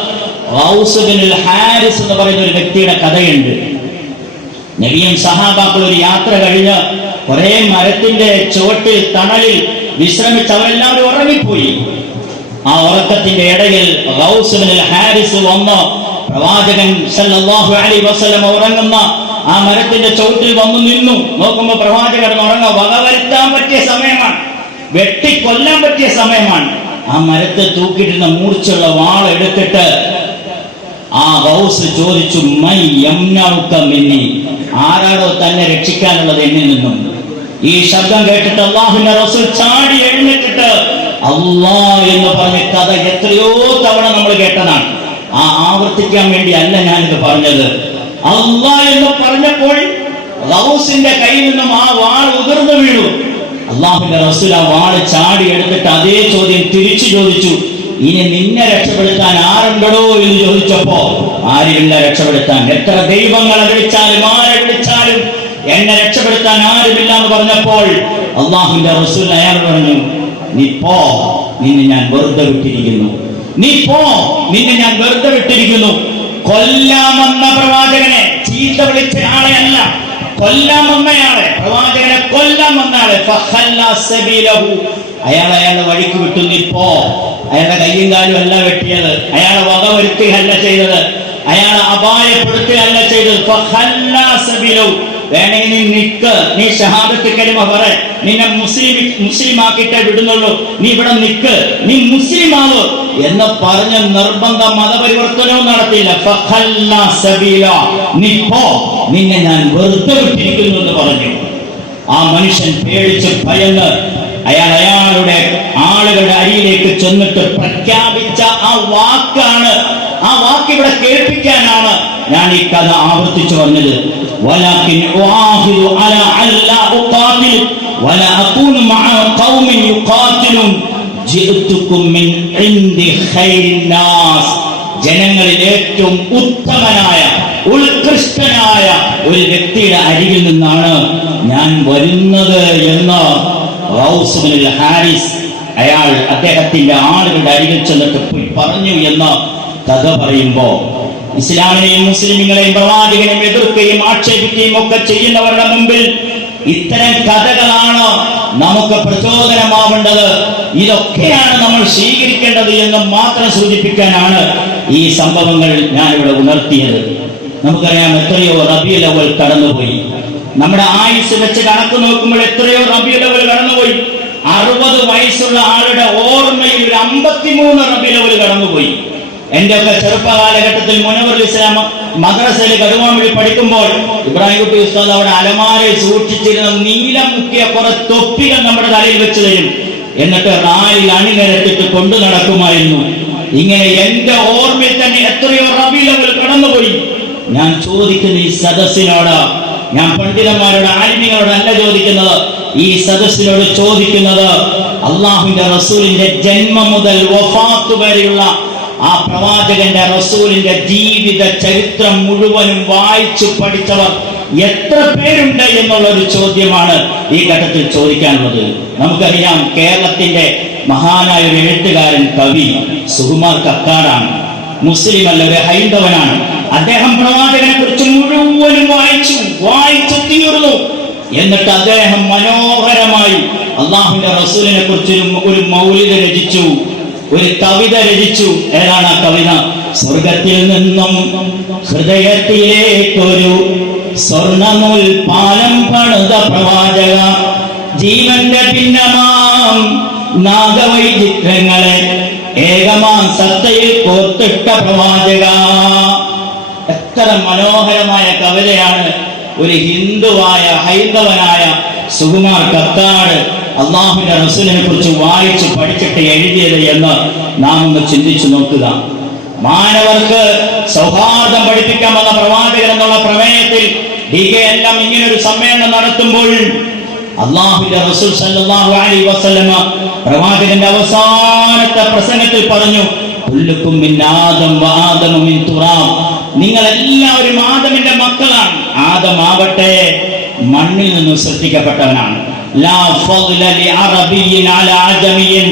ഔസ് ബിനുൽ ഹാരിസ് എന്ന് പറയുന്ന ഒരു വ്യക്തിയുടെ കഥയുണ്ട്. നബിയും സഹാബാക്കൾ ഒരു യാത്ര കഴിഞ്ഞ് കുറെ മരത്തിന്റെ ചുവട്ടിൽ തണലിൽ വിശ്രമിച്ച് അവരെല്ലാവരും ഉറങ്ങിപ്പോയി. ആ ഉറക്കത്തിന്റെ ഇടയിൽ ഔസ് ബിനുൽ ഹാരിസ് വന്ന് പ്രവാചകൻ സല്ലല്ലാഹു അലൈഹി വസല്ലം ഉറങ്ങുന്ന ആ മരത്തിന്റെ ചുവട്ടിൽ വന്നു നിന്നു. നോക്കുമ്പോ പ്രവാചകൻ ഉറങ്ങാൻ വകവരുത്താൻ പറ്റിയ സമയമാണ്, വെട്ടിക്കൊല്ലാൻ പറ്റിയ സമയമാണ്. ആ മരത്തെ തൂക്കിയിട്ടിരുന്ന മൂർച്ചുള്ള വാൾ എടുത്തിട്ട് ആ ഗൗസ് ചോദിച്ചു, മൈ യംനഉക മിന്നി, ആരാടോ തന്നെ രക്ഷിക്കാനുള്ളത് എന്നിൽ നിന്നും? ഈ ശബ്ദം കേട്ടിട്ട് അല്ലാഹുവിന്റെ റസൂൽ ചാടി എഴുന്നേറ്റിട്ട് അല്ലാഹ് എന്ന് പറഞ്ഞ കഥ എത്രയോ തവണ നമ്മൾ കേട്ടതാണ്. ആവർത്തിക്കാൻ വേണ്ടി അല്ല ഞാനിത് പറഞ്ഞത്. അല്ലാഹ് എന്ന് പറഞ്ഞപ്പോൾ ഗൗസിന്റെ കയ്യിൽ നിന്നും ആ വാൾ ഉതിർന്നു വീണു. അല്ലാഹുവിന്റെ റസൂൽ ആ വാൾ ചാടി എടുത്തിട്ട് അതേ ചോദ്യം തിരിച്ചു ചോദിച്ചു, ഇനി നിന്നെ രക്ഷപ്പെടുത്താൻ ആരുണ്ടോ എന്ന് ചോദിച്ചപ്പോ ആരുമില്ല രക്ഷപ്പെടുത്താൻ. എത്ര ദൈവങ്ങളെ വിളിച്ചാലും ആരെ വിളിച്ചാലും എന്നെ രക്ഷപ്പെടുത്താൻ ആരുമില്ല എന്ന് പറഞ്ഞപ്പോൾ അല്ലാഹുവിന്റെ റസൂൽ അയാൾ പറഞ്ഞു, നീ പോ, നിന്നെ ഞാൻ വെറുതെ വിട്ടിരിക്കുന്നു. നീ പോ, നിന്നെ ഞാൻ വെറുതെ വിട്ടിരിക്കുന്നു. കൊല്ലാമെന്ന പ്രവാചകനെ ചീത്ത വിളിച്ച ആളെ അല്ല, കൊല്ലാമെന്നയാളെ, പ്രവാചകനെ കൊല്ലാമെന്നാളെ അയാളുടെ വഴിക്ക് വിട്ടു. നീ പോ. അയാളുടെ കയ്യും കാലും അല്ല വെട്ടിയത്, അയാളെ വകവരുത്തുകയല്ല ചെയ്തത്, അയാളെ അപായപ്പെടുത്തുകയല്ല ചെയ്തത്. വേണമെങ്കിൽ നീ നിക്ക്, നീ ഷഹാദത്ത് കലിമ പറ, നിന്നെ മുസ്ലിമാക്കിട്ടേ വിടുന്നുള്ളൂ, നീ ഇവിടെ നിക്ക്, നീ മുസ്ലിം ആവ് എന്ന് പറഞ്ഞ് നിർബന്ധ മതപരിവർത്തനവും നടത്തിയില്ല. നീ പോ, നിന്നെ ഞാൻ വെറുതെ വിട്ടിരിക്കുന്നു എന്ന് പറഞ്ഞു. ആ മനുഷ്യൻ പേടിച്ച് ഭയന്ന് അയാളുടെ ആളുകളുടെ അരിയിലേക്ക് ചെന്നിട്ട് പ്രഖ്യാപിച്ച ആ വാക്കാണ്, ആ വാക്ക് ഇവിടെ കേൾപ്പിക്കാനാണ് ഞാൻ ഈ കഥ ആവർത്തിച്ചു പറഞ്ഞത്. ولكن أعاهد على ألا أقاتل ولا أكون مع قوم يقاتلون جئتكم من عند خير الناس. ജനങ്ങളിൽ ഏറ്റവും ഉത്തമനായ ഉത്കൃഷ്ടനായ ഒരു വ്യക്തിയുടെ അരികിൽ നിന്നാണ് ഞാൻ വരുന്നത് എന്ന് ഔസ് ബിനുൽ ഹാരിസ് അയാൾ അദ്ദേഹത്തിന്റെ ആളുകളുടെ അരികിൽ ചെന്നിട്ട് പറഞ്ഞു എന്ന് കഥ പറയുമ്പോ ഇസ്ലാമിനെയും മുസ്ലിങ്ങളെയും പ്രവാചകനെയും എതിർക്കുകയും ആക്ഷേപിക്കുകയും ഒക്കെ ചെയ്യുന്നവരുടെ മുമ്പിൽ ഇത്തരം കഥകളാണ് നമുക്ക് പ്രചോദനമാവേണ്ടത്. ഇതൊക്കെയാണ് നമ്മൾ സ്വീകരിക്കേണ്ടത് എന്ന് മാത്രം സൂചിപ്പിക്കാനാണ് ഈ സംഭവങ്ങൾ ഞാനിവിടെ ഉണർത്തിയത്. നമുക്കറിയാം, എത്രയോ റബീഉൽ അവ്വൽ കടന്നുപോയി. നമ്മുടെ ആയുസ് വെച്ച് കണക്ക് നോക്കുമ്പോൾ എത്രയോ റബീഉൽ അവ്വൽ കടന്നുപോയി. 60 വയസ്സുള്ള ആളുടെ ഓർമ്മയിൽ 53 റബീഉൽ അവ്വൽ കടന്നുപോയി. എന്റെ ഒക്കെ ചെറുപ്പ കാലഘട്ടത്തിൽ മുനവറുൽ ഇസ്ലാം മദ്രസയിൽ കടുവാമൊഴി പഠിക്കുമ്പോൾ ഇബ്രാഹിം കുട്ടി ഉസ്താദ് അവിടെ അലമാരയിൽ സൂക്ഷിച്ചിരുന്ന നീലം മുക്കിയ കുറെ തൊപ്പികൾ നമ്മുടെ തലയിൽ വെച്ച് തരും. എന്നിട്ട് റാലിൽ അണിനിരത്തിട്ട് കൊണ്ടു നടക്കുമായിരുന്നു. ഇങ്ങനെ എന്റെ ഓർമ്മയിൽ തന്നെ എത്രയോ റബീഉൽ അവ്വൽ കടന്നുപോയി. ഞാൻ ചോദിക്കുന്ന ഈ സദസ്സിനോട്, ഞാൻ പണ്ഡിതന്മാരോട് ആലിമീങ്ങളോട് അല്ല ചോദിക്കുന്നത്, ഈ സദസ്സിനോട് ചോദിക്കുന്നത്, അള്ളാഹുവിന്റെ റസൂലിന്റെ ജന്മം മുതൽ വഫാത്ത് വരെയുള്ള ആ പ്രവാചകന്റെ റസൂലിന്റെ ജീവിത ചരിത്രം മുഴുവനും വായിച്ചു പഠിച്ചവർ എത്ര പേരുണ്ട് എന്നുള്ള ഒരു ചോദ്യമാണ് ഈ ഘട്ടത്തിൽ ചോദിക്കാനുള്ളത്. നമുക്കറിയാം, കേരളത്തിന്റെ മഹാനായ ഒരു എഴുത്തുകാരൻ, കവി സുകുമാർ കക്കാടാണ്. മുസ്ലിം അല്ല, ഒരു ഹൈന്ദവനാണ്. അദ്ദേഹം പ്രവാചകനെ കുറിച്ച് മുഴുവനും വായിച്ചു തീർന്നു. എന്നിട്ട് അദ്ദേഹം മനോഹരമായി അള്ളാഹുവിന്റെ റസൂലിനെ കുറിച്ച് ഒരു മൗലിദ് രചിച്ചു, ഒരു കവിത രചിച്ചു. ഏതാണ് ആ കവിത? സ്വർഗത്തിൽ നിന്നും ഹൃദയത്തിലേക്കൊരു സ്വർണ്ണനൂൽ പാലം പണിത പ്രവാചക, ജീവന്റെ ഭിന്നമാം നാഗവൈചിത്രങ്ങളെ ഏകമാം സത്തയിൽ കോർത്തിട്ട പ്രവാചക. എത്ര മനോഹരമായ കവിതയാണ് ഒരു ഹിന്ദുവായ ഹൈന്ദവനായ സുകുമാർ കക്കാട് അള്ളാഹുവിന്റെ റസൂലിനെ കുറിച്ച് വായിച്ച് പഠിച്ചിട്ട് എഴുതിയത് എന്ന് നാം ഒന്ന് ചിന്തിച്ചു നോക്കുക. മാനവർക്ക് സൗഹാർദ്ദം പഠിപ്പിക്കാമെന്ന പ്രവാചകൻ എന്നുള്ള പ്രമേയത്തിൽ എല്ലാം ഇങ്ങനൊരു സമ്മേളനം നടത്തുമ്പോൾ അള്ളാഹുവിന്റെ റസൂൽ സല്ലല്ലാഹു അലൈഹി വസല്ലമ പ്രവാചകന്റെ അവസാനത്തെ പ്രസംഗത്തിൽ പറഞ്ഞു, കുല്ലുക്കും മിൻ ആദം വ ആദമു മിൻ തുറാബ്, നിങ്ങൾ എല്ലാവരും ആദമിന്റെ മക്കളാണ്. ആദം ആവട്ടെ മണ്ണിൽ നിന്ന് സൃഷ്ടിക്കപ്പെട്ടവനാണ്. ലാ ഫദ്ല ലി അറബിയ്യിൻ അലാ അജമിയ്യിൻ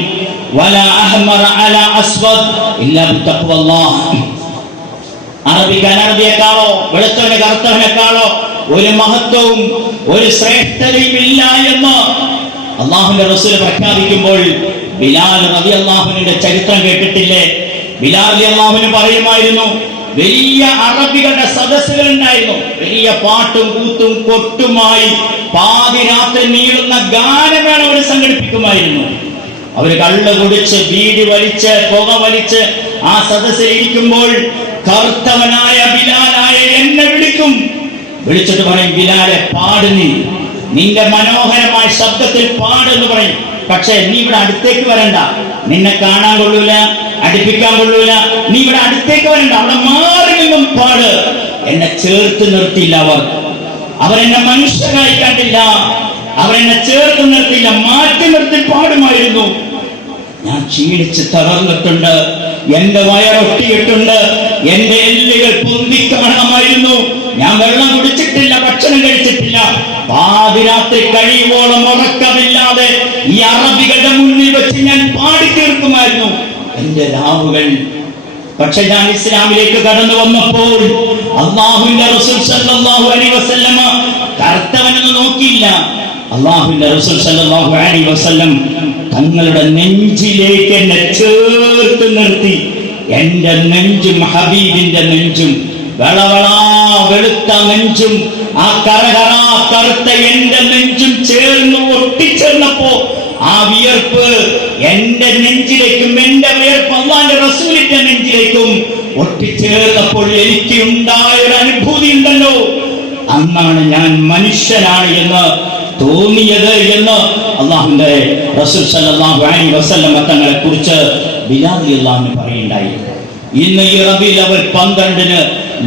വലാ അഹ്മറ അലാ അസ്വദ് ഇല്ലാ ബിത്തഖ്വല്ലാഹ്. അറബിക്ക് അനറബിയെക്കാളോ വെളുത്തവന് കറുത്തവനെക്കാളോ ഒരു മഹത്വവും ഒരു ശ്രേഷ്ഠതയും ഇല്ല എന്ന് അള്ളാഹുവിന്റെ റസൂൽ പ്രഖ്യാപിക്കുമ്പോൾ ബിലാൽ റളിയല്ലാഹുവിന്റെ ചരിത്രം കേട്ടിട്ടില്ലേ? ബിലാൽ റളിയല്ലാഹു പറയുമായിരുന്നു, വലിയ അറബികളുടെ സദസ്സുകൾ ഉണ്ടായിരുന്നു. വലിയ പാട്ടും കൂത്തും കൊട്ടുമായി പാതിരാത്രി നീളുന്ന ഗാനമേള അവർ സംഘടിപ്പിക്കുമായിരുന്നു. അവർ കള്ള് കുടിച്ച് ബീഡി വലിച്ച് പുക വലിച്ച് ആ സദസ്സിൽ ഇരിക്കുമ്പോൾ കറുത്തവനായ ബിലാലായ എന്നെ വിളിക്കും. വിളിച്ചിട്ട് പറയും, ബിലാലെ പാട്, നിന്റെ മനോഹരമായ ശബ്ദത്തിൽ പാടെന്ന് പറയും. പക്ഷെ നീ ഇവിടെ അടുത്തേക്ക് വരണ്ട, നിന്നെ കാണാൻ കൊള്ളൂല, അടുപ്പിക്കാൻ കൊള്ളൂല, നീ ഇവിടെ അടുത്തേക്ക് വരണ്ട, അവിടെ മാറി നിന്നും പാട്. എന്നെ ചേർത്ത് നിർത്തിയില്ല. അവരെന്നെ മനുഷ്യരായി കണ്ടില്ല, അവരെന്നെ ചേർത്ത് നിർത്തിയില്ല, മാറ്റി നിർത്തി പാടുമായിരുന്നു. ഞാൻ ക്ഷീണിച്ച് തളർന്നിട്ടുണ്ട്, എന്റെ വയറൊട്ടിയിട്ടുണ്ട്, എന്റെ എല്ലുകൾ പൊന്തിക്കാണമായിരുന്നു. ഞാൻ വെള്ളം കുടിച്ചിട്ടില്ല, ഭക്ഷണം കഴിച്ചിട്ടില്ല. പാതിരാത്രി കഴിയുവോളം ഉറക്കമില്ലാതെ ഈ അറബികളുടെ മുന്നിൽ വെച്ച് ഞാൻ പാടി തീർക്കുമായിരുന്നു എന്റെ രാവുകൾ. പക്ഷെ ഞാൻ ഇസ്ലാമിലേക്ക് കടന്നു വന്നപ്പോൾ അല്ലാഹുവിന്റെ റസൂൽ സല്ലല്ലാഹു അലൈഹി വസല്ലം കർത്തവനെന്ന് നോക്കിയില്ല. അല്ലാഹുവിന്റെ റസൂൽ സല്ലല്ലാഹു അലൈഹി വസല്ലം തങ്ങളുടെ നെഞ്ചിലേക്ക് എന്നെ ചേർത്ത് നിർത്തി. എന്റെ നെഞ്ചും ഹബീബിന്റെ നെഞ്ചും, വളവളാ വെളുത്ത നെഞ്ചും ആ കറകറാ കറുത്ത എന്റെ നെഞ്ചും ചേർന്ന് ഒട്ടിച്ചേർന്നപ്പോ ആ വിയർപ്പ് എന്റെ നെഞ്ചിലേക്കും എന്റെ വിയർപ്പ് അല്ലാഹുവിന്റെ റസൂലിന്റെ നെഞ്ചിലേക്കും ഒട്ടിച്ചേർന്നപ്പോൾ എനിക്ക് ഉണ്ടായ ഒരു അനുഭൂതി ഉണ്ടല്ലോ, അന്നാണ് ഞാൻ മനുഷ്യനാണ് എന്ന് തോന്നിയത് എന്ന് അല്ലാഹുവിന്റെ റസൂൽ സല്ലല്ലാഹു അലൈഹി വസല്ലം തങ്ങളെ കുറിച്ച് ബിലാൽ റളിയല്ലാഹു അൻഹു പറയുണ്ടായി. ഇന്ന് ഈ റബീഉൽ അവ്വൽ 12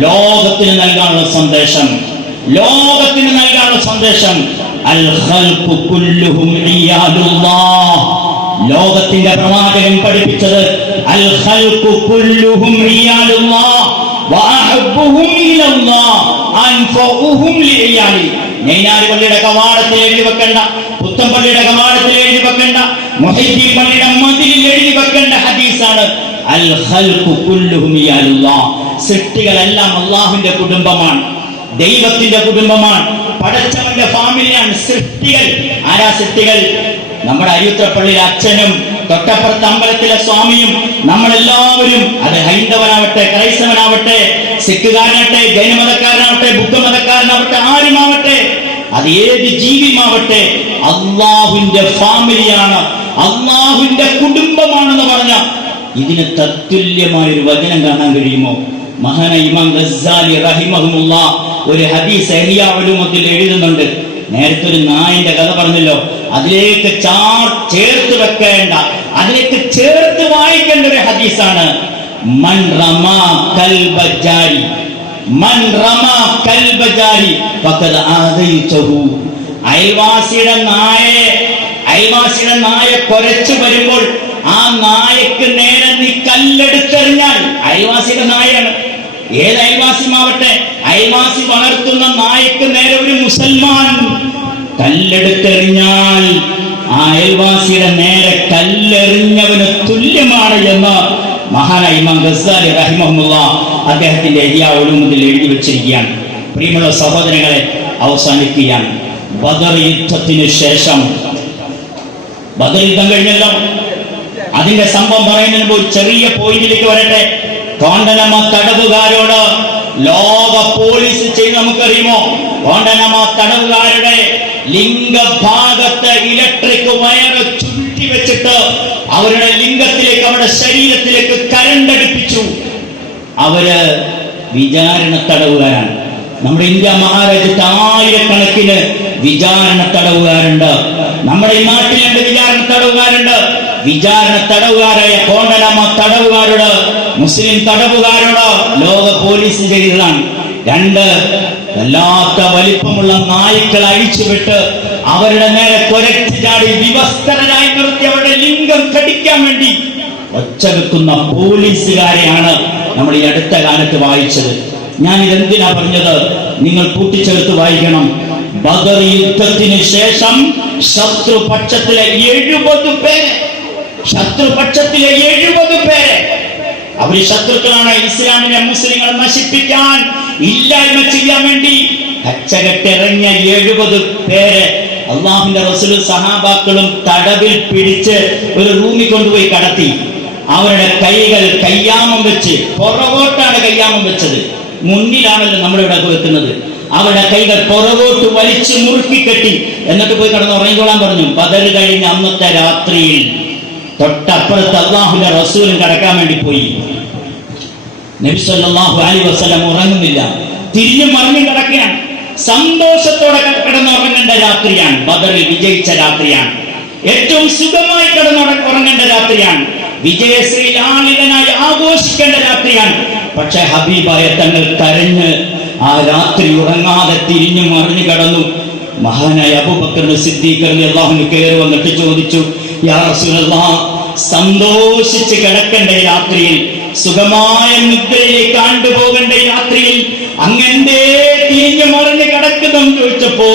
ലോകത്തിന് നൽകാനുള്ള സന്ദേശം, ലോകത്തിന് നൽകാനുള്ള സന്ദേശം, അൽ ഖൽഖു കുല്ലുഹും ഇയാലുല്ലാഹ്. ലോകത്തിന്റെ പ്രവാചകൻ പഠിപ്പിച്ചത് അൽ ഖൽഖു കുല്ലുഹും ഇയാലുല്ലാഹ് വഅഹബ്ബുഹും ഇലല്ലാഹ് അൻഫഉഹും ലിഇയാലി. നെയ്യാരി പള്ളിയുടെ കവാടത്തിൽ എഴുതി വെക്കേണ്ട, പുത്തൻപള്ളിയുടെ കവാടത്തിൽ എഴുതി വെക്കേണ്ട, മുഹീദ്ദീൻ പള്ളിയുടെ മതിലിൽ എഴുതി വെക്കേണ്ട ഹദീസാണ് അൽ ഖൽഖു കുല്ലുഹും ഇയാലുല്ലാഹ്. സൃഷ്ടികളെല്ലാം അല്ലാഹുവിന്റെ കുടുംബമാണ്, ദൈവത്തിന്റെ കുടുംബമാണ്, പടച്ചവന്റെ ഫാമിലിയാണ് സൃഷ്ടികൾ. ആരാ സൃഷ്ടികൾ? നമ്മുടെ അയ്യൂത്രപ്പള്ളിയിലെ അച്ഛനും തൊട്ടപ്പുറത്ത് അമ്പലത്തിലെ സ്വാമിയും നമ്മളെല്ലാവരും. അത് ഹൈന്ദവനാവട്ടെ, ക്രൈസ്തവനാവട്ടെ, സിഖുകാരനാവട്ടെ, ജൈനമതക്കാരനാവട്ടെ, ബുദ്ധമതക്കാരനാവട്ടെ, ആരുമാവട്ടെ, അത് ഏത് ജീവിയുമാവട്ടെ, അള്ളാഹുവിന്റെ ഫാമിലിയാണ്, അള്ളാഹുവിന്റെ കുടുംബമാണെന്ന് പറഞ്ഞ ഇതിന് തത്തുല്യമായൊരു വചനം കാണാൻ കഴിയുമോ? മഹാനായ ഇമാം ഗസ്സാലി റഹിമഹുല്ലാഹ് ഒരു ഹദീസ് ഇഹ്യാ ഉലൂമുദ്ദീനിൽ എഴുതുന്നുണ്ട്. നേരത്തെ ഒരു നായന്റെ കഥ പറഞ്ഞല്ലോ, അതിലേക്ക് ചേർത്ത് വെക്കേണ്ട, അതിലേക്ക് ചേർത്ത് വായിക്കേണ്ട ഒരു ഹദീസാണ് മൻ റമാ കൽബ ജാരി, മൻ റമാ കൽബ ജാരി ഫഖദ് ആദൈതഹു. അയൽവാസിയുടെ നായ കുരച്ചു വരുമ്പോൾ ആ നായക്ക് നേരെ നീ കല്ലെടുത്തെറിഞ്ഞാൽ, അയൽവാസിയുടെ നായയാണ്, ഏത് അയൽവാസിയുമാവട്ടെ, അയൽവാസി വളർത്തുന്ന നായക്ക് നേരെ ഒരു മുസൽമാൻ കല്ലെടുത്തെറിഞ്ഞാൽ ആ അയൽവാസിയുടെ നേരെ കല്ലെറിഞ്ഞവന് തുല്യമാണ് എന്ന് മഹാനായ ഇമാം ഗസ്സാലി റഹിമഹുല്ലാഹ് അദ്ദേഹത്തിന്റെ ഇഹ്യാ ഉലൂമുദ്ദീനിൽ എഴുതി വെച്ചിരിക്കുകയാണ്. പ്രിയമുള്ള സഹോദരങ്ങളെ, അവസാനിക്കുകയാണ്. ബദർ യുദ്ധത്തിന് ശേഷം, ബദർ യുദ്ധം കഴിഞ്ഞല്ലോ, അതിന്റെ സംഭവം പറയുന്നതിന് മുമ്പ് ഒരു ചെറിയ പോയിന്റിലേക്ക് വരട്ടെ. ഗോണ്ടനമ തടവുകാരോട് ലോക പോലീസ് ചെയ്ത് നമുക്കറിയുമോ? ഗോണ്ടനമ തടവുകാരുടെ ലിംഗഭാഗത്ത് ഇലക്ട്രിക് വയർ ചുറ്റി വെച്ചിട്ട് അവരുടെ ലിംഗത്തിലേക്ക്, അവരുടെ ശരീരത്തിലേക്ക് കരണ്ടടിപ്പിച്ചു. അവര് വിചാരണ തടവുകാരാണ്. നമ്മുടെ ഇന്ത്യ മഹാരാജ്യത്ത് ആയിരക്കണക്കിന് വിചാരണ തടവുകാരുണ്ട്. നമ്മുടെ ഈ നാട്ടിലുണ്ട് വിചാരണ തടവുകാരുണ്ട്. വിചാരണ തടവുകാരായ ഗോണ്ടനമ തടവുകാരോട്, മുസ്ലിം തടവുകാരോട് ലോക പോലീസ് ചെയ്തതാണ്. 2 വല്ലാത്ത വലിപ്പമുള്ള നായ്ക്കൾ അഴിച്ചുവിട്ട് അവരുടെ നേരെ കുരച്ചു ചാടി വിവസ്ത്രരായി നിർത്തി അവരുടെ ലിംഗം കടിക്കാൻ വേണ്ടി ഒച്ച വെക്കുന്ന പോലീസുകാരെയാണ് നമ്മൾ ഈ അടുത്ത കാലത്ത് വായിച്ചത്. ഞാൻ ഇതെന്തിനാ പറഞ്ഞത്? നിങ്ങൾ കൂട്ടിച്ചേർത്ത് വായിക്കണം. ബദർ യുദ്ധത്തിന് ശേഷം ശത്രുപക്ഷത്തിലെ 70 പേരെ അവര് ശത്രുക്കളാണ്. ഇസ്ലാമിനെ മുസ്ലിങ്ങളെ നശിപ്പിക്കാൻ, ഇല്ലായ്മ ചെയ്യാൻ വേണ്ടി കച്ചകെട്ടിറങ്ങിയ 70 പേരെ അള്ളാഹുവിന്റെ റസൂലും സഹാബാക്കളും തടവിൽ പിടിച്ച് ഒരു റൂമിൽ കൊണ്ടുപോയി കടത്തി. അവരുടെ കൈകൾ കയ്യാമം വെച്ച്, പുറകോട്ടാണ് കയ്യാമം വെച്ചത്, മുന്നിലാണല്ലോ നമ്മളിവിടെ വെക്കുന്നത്. അവരുടെ കൈകൾ പുറകോട്ട് വലിച്ചു മുറുക്കി കെട്ടി, എന്നിട്ട് പോയി കിടന്ന് ഉറങ്ങിക്കൊള്ളാൻ പറഞ്ഞു. ബദർ കഴിഞ്ഞ അന്നത്തെ രാത്രിയിൽ തൊട്ടപ്പുറത്ത് അള്ളാഹുവിന്റെ റസൂലും കിടക്കാൻ വേണ്ടി പോയി. നബി സല്ലല്ലാഹു അലൈഹി വസല്ലം ഉറങ്ങുന്നില്ല, തിരിഞ്ഞു മറിഞ്ഞു കിടക്കുകയാണ്. സന്തോഷത്തോടെ കിടന്നുറങ്ങേണ്ട രാത്രിയാണ്. ബദറിൽ വിജയിച്ച രാത്രിയാണ്. ഏറ്റവും സുഖമായി കിടന്നുറങ്ങേണ്ട രാത്രിയാണ്. വിജയശ്രീ ആളിതനായി ആഘോഷിക്കേണ്ട രാത്രിയാണ്. പക്ഷെ ഹബീബായ തങ്ങൾ കരഞ്ഞ് ആ രാത്രി ഉറങ്ങാതെ തിരിഞ്ഞു മറിഞ്ഞു കിടന്നു. മഹാനായ അബൂബക്കർ സിദ്ദീഖ് റളിയല്ലാഹു അൻഹു കയറി വന്നിട്ട് ചോദിച്ചു, യാ റസൂലല്ലാഹ്, സന്തോഷിച്ച് കിടക്കേണ്ട രാത്രിയിൽ, സുഖമായ നിദ്രയിലേക്ക് ആണ്ടുപോകേണ്ട രാത്രിയിൽ അങ്ങെന്തേ തിരിഞ്ഞു മറിഞ്ഞ് കിടക്കുന്നെന്ന് ചോദിച്ചപ്പോ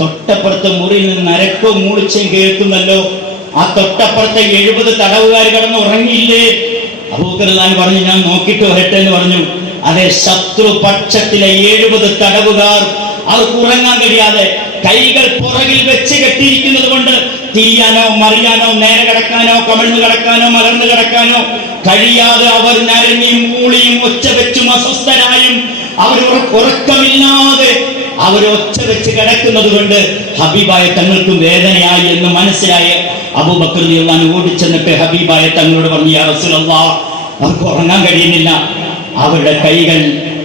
തൊട്ടപ്പുറത്തെ മുറിയിൽ നിന്ന് നരക്കോ മൂളിച്ചും കേൾക്കുന്നല്ലോ. ആ തൊട്ടപ്പുറത്തെ 70 തടവുകാർ കിടന്ന് ഉറങ്ങിയില്ലേ? അബൂബക്കർ പറഞ്ഞു, ഞാൻ നോക്കിയിട്ട് വരട്ടെ എന്ന് പറഞ്ഞു. അതെ, ശത്രുപക്ഷത്തിലെ 70 തടവുകാർ അവർക്ക് ഉറങ്ങാൻ കഴിയാതെ കൈകൾ പുറകിൽ വെച്ച് കെട്ടിയിരിക്കുന്നത് കൊണ്ട് തിരിയാനോ മറിയാനോ നേരെ കിടക്കാനോ കമിഴ്ന്നു കിടക്കാനോ മലർന്നു കിടക്കാനോ കഴിയാതെ അവർ നരങ്ങിയും മൂളിയും ഒച്ച വെച്ചും അസ്വസ്ഥരായും അവർ ഉറക്കമില്ലാതെ അവർ ഒച്ച വെച്ച് കിടക്കുന്നത് കൊണ്ട് ഹബീബായ തങ്ങൾക്കും വേദനയായി എന്ന് മനസ്സിലായ അബൂബക്കർ റളിയല്ലാഹു അൻഹു ഓടിച്ചെന്നിട്ട് ഹബീബായ തങ്ങളോട് പറഞ്ഞു, യാ റസൂലല്ലാഹ്, അവർക്ക് ഉറങ്ങാൻ കഴിയുന്നില്ല, അവരുടെ കൈകൾ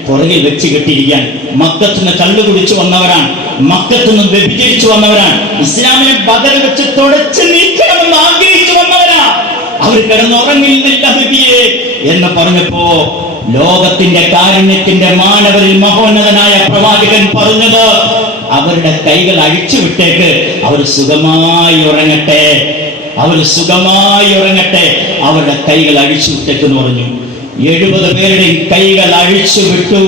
പുറകിൽ വെച്ച് കെട്ടിയിരിക്കാൻ. മക്കത്തുനിന്ന് കള്ളു കുടിച്ചു വന്നവരാണ്, മക്കത്തുനിന്ന് വ്യഭിചരിച്ചു വന്നവരാണ്, ഇസ്ലാമിനെ ബദർ വെച്ച് തുടച്ചു നീക്കണമെന്ന് ആഗ്രഹിച്ചു വന്നവരാ. അവർ കിടന്നുറങ്ങില്ല നബിയേ എന്ന് പറഞ്ഞപ്പോ ലോകത്തിന്റെ കാരുണ്യത്തിന്റെ മാനവരിൽ മഹോന്നതനായ പ്രവാചകൻ പറഞ്ഞത്, അവരുടെ കൈകൾ അഴിച്ചുവിട്ടേക്ക്, അവർ സുഖമായി ഉറങ്ങട്ടെ, അവരുടെ കൈകൾ അഴിച്ചുവിട്ടേക്ക് എന്ന് പറഞ്ഞു. 70 പേരുടെയും കൈകൾ അഴിച്ചുവിട്ടു.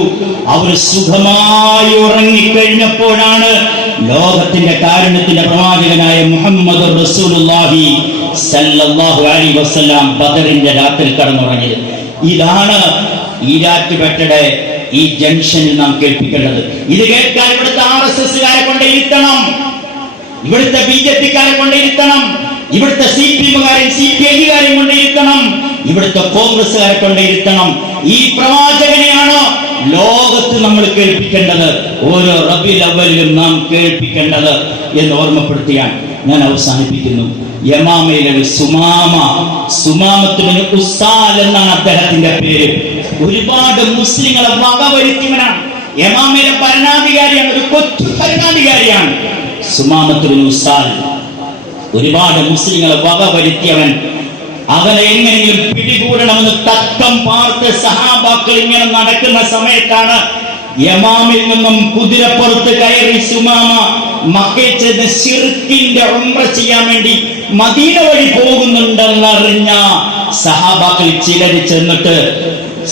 അവർ സുഖമായി ഉറങ്ങിക്കഴിഞ്ഞപ്പോഴാണ് ലോകത്തിന്റെ കാരുണ്യത്തിന്റെ പ്രവാചകനായ മുഹമ്മദ് റസൂലുള്ളാഹി സല്ലല്ലാഹു അലൈഹി വസല്ലം ബദറിന്റെ രാത്രി കടന്നുറങ്ങിയത്. ഇതാണ് ഈരാറ്റുപേട്ടയുടെ ഈ ജംഗ്ഷനിൽ നാം കേൾപ്പിക്കേണ്ടത്. ഇത് കേൾക്കാൻ ഇവിടുത്തെ RSSകാരെ കൊണ്ടിരുത്തണം, ഇവിടുത്തെ BJPക്കാരെ കൊണ്ടിരുത്തണം, ഇവിടുത്തെ CPMകാരെയും CPIകാരെയും കൊണ്ടിരുത്തണം, ഇവിടുത്തെ കോൺഗ്രസ്സുകാരെ കൊണ്ടിരുത്തണം. ഈ പ്രവാചകനെയാണ് ലോകത്ത് നമ്മൾ കേൾപ്പിക്കേണ്ടത്, ഓരോ റബീഉൽ അവ്വലിലും നാം കേൾപ്പിക്കേണ്ടത് എന്ന് ഓർമ്മപ്പെടുത്തിയാണ് ഞാൻ അവസാനിപ്പിക്കുന്നു. യമാമയിലെ സുമാമത്ത് ബിൻ ഉസാൽ എന്നാണ് അദ്ദേഹത്തിന്റെ പേര്. ഒരുപാട് മുസ്ലിങ്ങളെ വകവരുത്തിയവനാണ്. യമാമയിലെ ഭരണാധികാരിയാണ്, ഒരു കൊച്ചു ഭരണാധികാരിയാണ് സുമാമത്ത് ബിൻ ഉസാൽ. ഒരുപാട് മുസ്ലിങ്ങളെ വകവരുത്തിയവൻ. അവനെ എങ്ങനെയും പിടികൂടണമെന്ന് തക്കം പാർത്ത് സഹാബാക്കൾ ഇങ്ങനെ നടക്കുന്ന സമയത്താണ് യമാമിൽ നിന്നും കുതിരപ്പുറത്ത് കയറി സുമാമ മക്കയിൽ ചെന്ന് ശിർക്കിന്റെ ഉംറ ചെയ്യാൻ വേണ്ടി മദീന വഴി പോകുന്നുണ്ടെന്നറിഞ്ഞ സഹാബാക്കൾ ചിലര് ചെന്നിട്ട്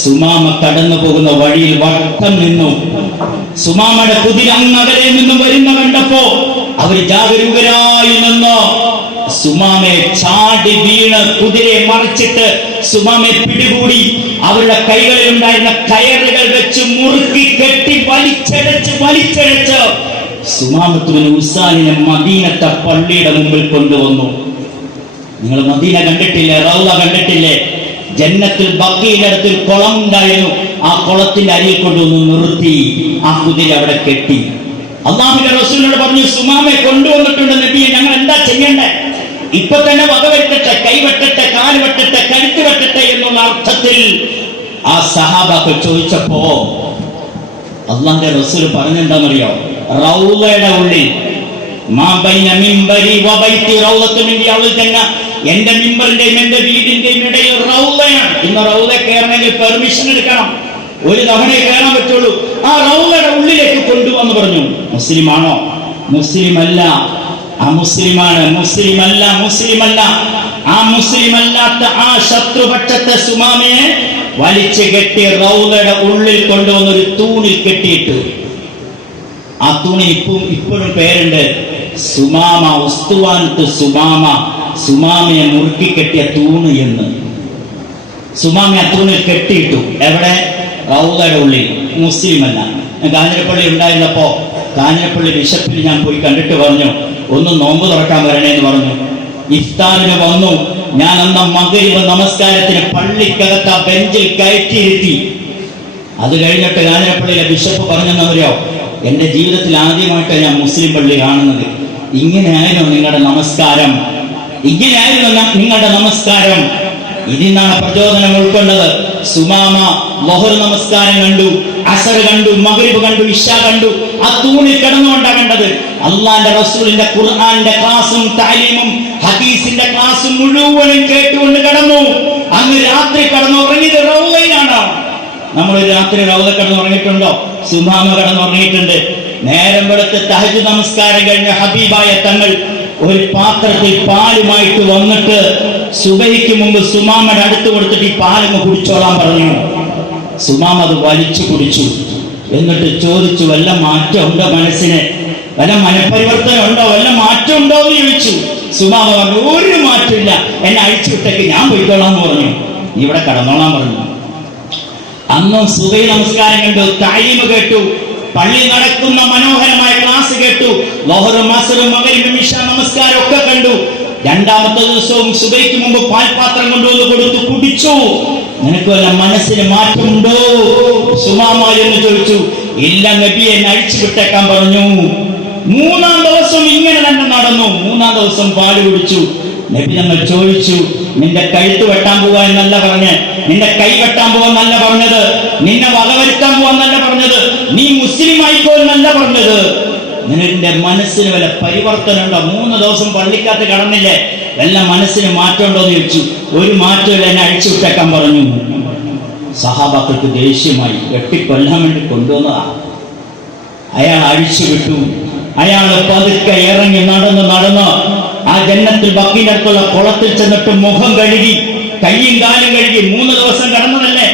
സുമാമ കടന്നു പോകുന്ന വഴിയിൽ വട്ടം നിന്നു. സുമാമയുടെ കുതിര അങ്ങകലെ നിന്നും വരുന്ന കണ്ടപ്പോ അവര് ജാഗരൂകരായി നിന്ന് സുമാമയെ ചാടി വീണ് കുതിരയെ മറിച്ചിട്ട് സുമാമയെ പിടികൂടി അവരുടെ കൈകളിൽ ഉണ്ടായിരുന്ന കയറുകൾ വെച്ച് മുറുക്കി കെട്ടി വലിച്ചഴച്ച് സുമാമത്ത് ബിൻ ഉസാലിനെ മദീനത്തെ പള്ളിയുടെ മുമ്പിൽ കൊണ്ടുവന്നു. നിങ്ങൾ മദീന കണ്ടിട്ടില്ലേ? റൗള കണ്ടിട്ടില്ലേ? ജന്നത്തുൽ ബഖീയുടെ അടുത്ത് കുളം ഉണ്ടായിരുന്നു. ആ കുളത്തിന്റെ അരിയിൽ കൊണ്ടുവന്ന് നിർത്തി ആ കുതിര അവിടെ കെട്ടി. അല്ലാഹുവിന്റെ റസൂലിനോട് പറഞ്ഞു, സുമാമയെ കൊണ്ടുവന്നിട്ടുണ്ട് നബിയെ, ഞങ്ങൾ എന്താ ചെയ്യണ്ടേ? ഇപ്പൊ തന്നെ വകവെട്ടട്ടെ, കൈവെട്ടട്ടെ, കാല് വെട്ടട്ടെ, കഴുത്ത് വെട്ടട്ടെ എന്നുള്ള അർത്ഥത്തിൽ ആ സഹാബാക്കൾ ചോദിച്ചപ്പോ അള്ളാന്റെ റസൂൽ പറഞ്ഞെന്താണെന്നറിയോ? റൗളയുടെ ഉള്ളിൽ എന്റെ മിമ്പറിന്റെയും എന്റെ വീടിന്റെയും ഇടയിൽ റൗളയാണ്. ഇന്ന് റൗള കയറണമെങ്കിൽ പെർമിഷൻ എടുക്കണം, ഒരു തവണ കയറാൻ പറ്റുള്ളൂ. ആ റൗളയുടെ ഉള്ളിലേക്ക് കൊണ്ടുവന്ന് പറഞ്ഞു. മുസ്ലിമാണോ? മുസ്ലിമല്ല. അമുസ്ലിമാണ്. മുസ്ലിമല്ല. ആ മുസ്ലിം അല്ലാത്ത ആ ശത്രുപക്ഷത്തെ സുമാമയെ വലിച്ചു കെട്ടി റൗളയുടെ ഉള്ളിൽ കൊണ്ടുവന്നൊരു തൂണിൽ കെട്ടിയിട്ടു. ആ തൂണി ഇപ്പോഴും പേരുണ്ട്, സുമാമ, ഉസ്തുവാനത്ത് സുമാമ, സുമാമയെ മുറുക്കി കെട്ടിയ തൂണ് എന്ന്. സുമാമയെ തൂണിൽ കെട്ടിയിട്ടു. എവിടെ? റൗളയുടെ ഉള്ളിൽ. മുസ്ലിം അല്ല. കാഞ്ഞിരപ്പള്ളി ഉണ്ടായിരുന്നപ്പോ കാഞ്ഞിരപ്പള്ളി ബിഷപ്പിൽ ഞാൻ പോയി കണ്ടിട്ട് പറഞ്ഞു, ഒന്ന് നോമ്പ് തുറക്കാൻ വരണേന്ന് പറഞ്ഞു. ഇഫ്താറിന് വന്നു. ഞാൻ അന്ന് മഗ്‌രിബ് നമസ്കാരത്തിന് പള്ളിക്കകത്ത് ആ ബെഞ്ചിൽ കയറ്റിയിരുത്തി. അത് കഴിഞ്ഞിട്ട് കാഞ്ഞിരപ്പള്ളിയിലെ ബിഷപ്പ് പറഞ്ഞെന്നറിയോ, എന്റെ ജീവിതത്തിൽ ആദ്യമായിട്ടാണ് ഞാൻ മുസ്ലിം പള്ളി കാണുന്നത്. ഇങ്ങനെയായിരുന്നു നിങ്ങളുടെ നമസ്കാരം, ഇങ്ങനെയായിരുന്നു നിങ്ങളുടെ നമസ്കാരം. ഇതിന്നാണ് പ്രചോദനം ഉൾക്കൊണ്ടത്. സുമാമ ളുഹർ നമസ്കാരം കണ്ടു, അസർ കണ്ടു, മഗ്‌രിബ് കണ്ടു, ഇശ കണ്ടു. ആ തൂണിൽ കിടന്നുകൊണ്ടാണ് കണ്ടത്. അള്ളാന്റെ റസൂലിന്റെ ഖുർആന്റെ ക്ലാസും താലീമും ഹദീസിന്റെ ക്ലാസും മുഴുവനും കേട്ടുകൊണ്ട് കിടന്നു. അന്ന് രാത്രി കിടന്നുറങ്ങിയത് റൗളയിലാണ്. നമ്മൾ രാത്രി റൗള കിടന്നുറങ്ങിയിട്ടുണ്ടോ? സുമാമ കിടന്നുറങ്ങിയിട്ടുണ്ട്. നേരം വെളുത്ത് തഹജ്ജുദ് നമസ്കാരം കഴിഞ്ഞ ഹബീബായ തങ്ങൾ ഒരു പാത്രത്തിൽ പാലുമായിട്ട് വന്നിട്ട് സുബഹിക്ക് മുമ്പ് സുമാമയുടെ അടുത്ത് കൊടുത്തിട്ട് ഈ പാലങ്ങ് കുടിച്ചോളാൻ പറഞ്ഞു. സുമാമ അത് വലിച്ചു കുടിച്ചു. എന്നിട്ട് ചോദിച്ചു, വല്ല മാറ്റം ഉണ്ടോ മനസ്സിന്? വല്ല മനപരിവർത്തനം ഉണ്ടോ? വല്ല മാറ്റം ഉണ്ടോ എന്ന് ചോദിച്ചു. സുമാമ പറഞ്ഞു, ഒരു മാറ്റമില്ല, എന്നെ അഴിച്ചുവിട്ടേക്ക്, ഞാൻ പോയിക്കോളാം എന്ന് പറഞ്ഞു. ഇവിടെ കടന്നോളാൻ പറഞ്ഞു. അന്നും സുബഹി നമസ്കാരം കണ്ടു, താലീമ് കേട്ടു, പള്ളി നടക്കുന്ന മനോഹരമായ ക്ലാസ് കേട്ടു, ളുഹറും അസ്റും മഗ്‌രിബും ഇശാ നമസ്കാരം ഒക്കെ കണ്ടു. രണ്ടാമത്തെ ദിവസവും സുബഹിക്ക് മുമ്പ് പാൽപാത്രം കൊണ്ടുവന്ന് കൊടുത്തു, കുടിച്ചു. നിനക്ക് വല്ല മനസ്സിന് മാറ്റമുണ്ടോ സുമാമ എന്ന് ചോദിച്ചു. ഇല്ല നബി, എന്നെ അഴിച്ചു വിട്ടേക്കാൻ പറഞ്ഞു. മൂന്നാം ദിവസം ഇങ്ങനെ തന്നെ നടന്നു. മൂന്നാം ദിവസം പാല് കുടിച്ചു. നബി ഞങ്ങൾ ചോദിച്ചു, നിന്റെ കഴുത്ത് വെട്ടാൻ പോവാ എന്നല്ല പറഞ്ഞ്, നിന്റെ കൈ വെട്ടാൻ പോവാന്നല്ല പറഞ്ഞത്, നിന്നെ വകവരുത്താൻ പോവാന്നല്ല പറഞ്ഞത്, നീ മുസ്ലിം ആയിക്കോ എന്നല്ല പറഞ്ഞത്. നിന്റെ മനസ്സിന് വല്ല പരിവർത്തനം ഉണ്ടോ? 3 ദിവസം പള്ളിക്കകത്ത് കടന്നില്ലേ, വല്ല മനസ്സിന് മാറ്റം ഉണ്ടോ എന്ന് ചോദിച്ചു. ഒരു മാറ്റമില്ല, എന്നെ അഴിച്ചു വിട്ടേക്കാൻ പറഞ്ഞു. സഹാബാക്കൾക്ക് ദേഷ്യമായി. വെട്ടിക്കൊല്ലാൻ വേണ്ടി കൊണ്ടുവന്നതാ. അയാൾ അഴിച്ചു വിട്ടു. അയാൾ പതുക്കെ ഇറങ്ങി നടന്ന് ആ ജന്നത്തുൽ ബഖീന്റെ അടുത്തുള്ള കുളത്തിൽ ചെന്നിട്ട് മുഖം കഴുകി, കയ്യും കാലും കഴുകി. 3 ദിവസം കടന്നതല്ലേ.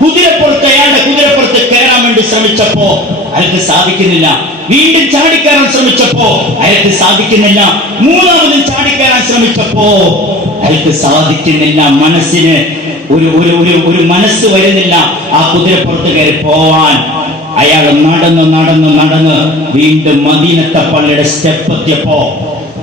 കുതിരപ്പുറത്ത്, അയാളുടെ കുതിരപ്പുറത്ത് കയറാൻ വേണ്ടി ശ്രമിച്ചപ്പോ അയാൾക്ക് സാധിക്കുന്നില്ല. വീണ്ടും ചാടിക്കയറാൻ ശ്രമിച്ചപ്പോ അയാൾക്ക് സാധിക്കുന്നില്ല. മൂന്നാമതും ചാടിക്കയറാൻ ശ്രമിച്ചപ്പോ അയാൾക്ക് സാധിക്കുന്നില്ല. മനസ്സിന് ഒരു മനസ്സ് വരുന്നില്ല ആ കുതിരപ്പുറത്ത് കയറി പോവാൻ. അയാൾ നടന്ന് വീണ്ടും മദീനത്തെ പള്ളിയുടെ സ്റ്റെപ്പ് എത്തിയപ്പോ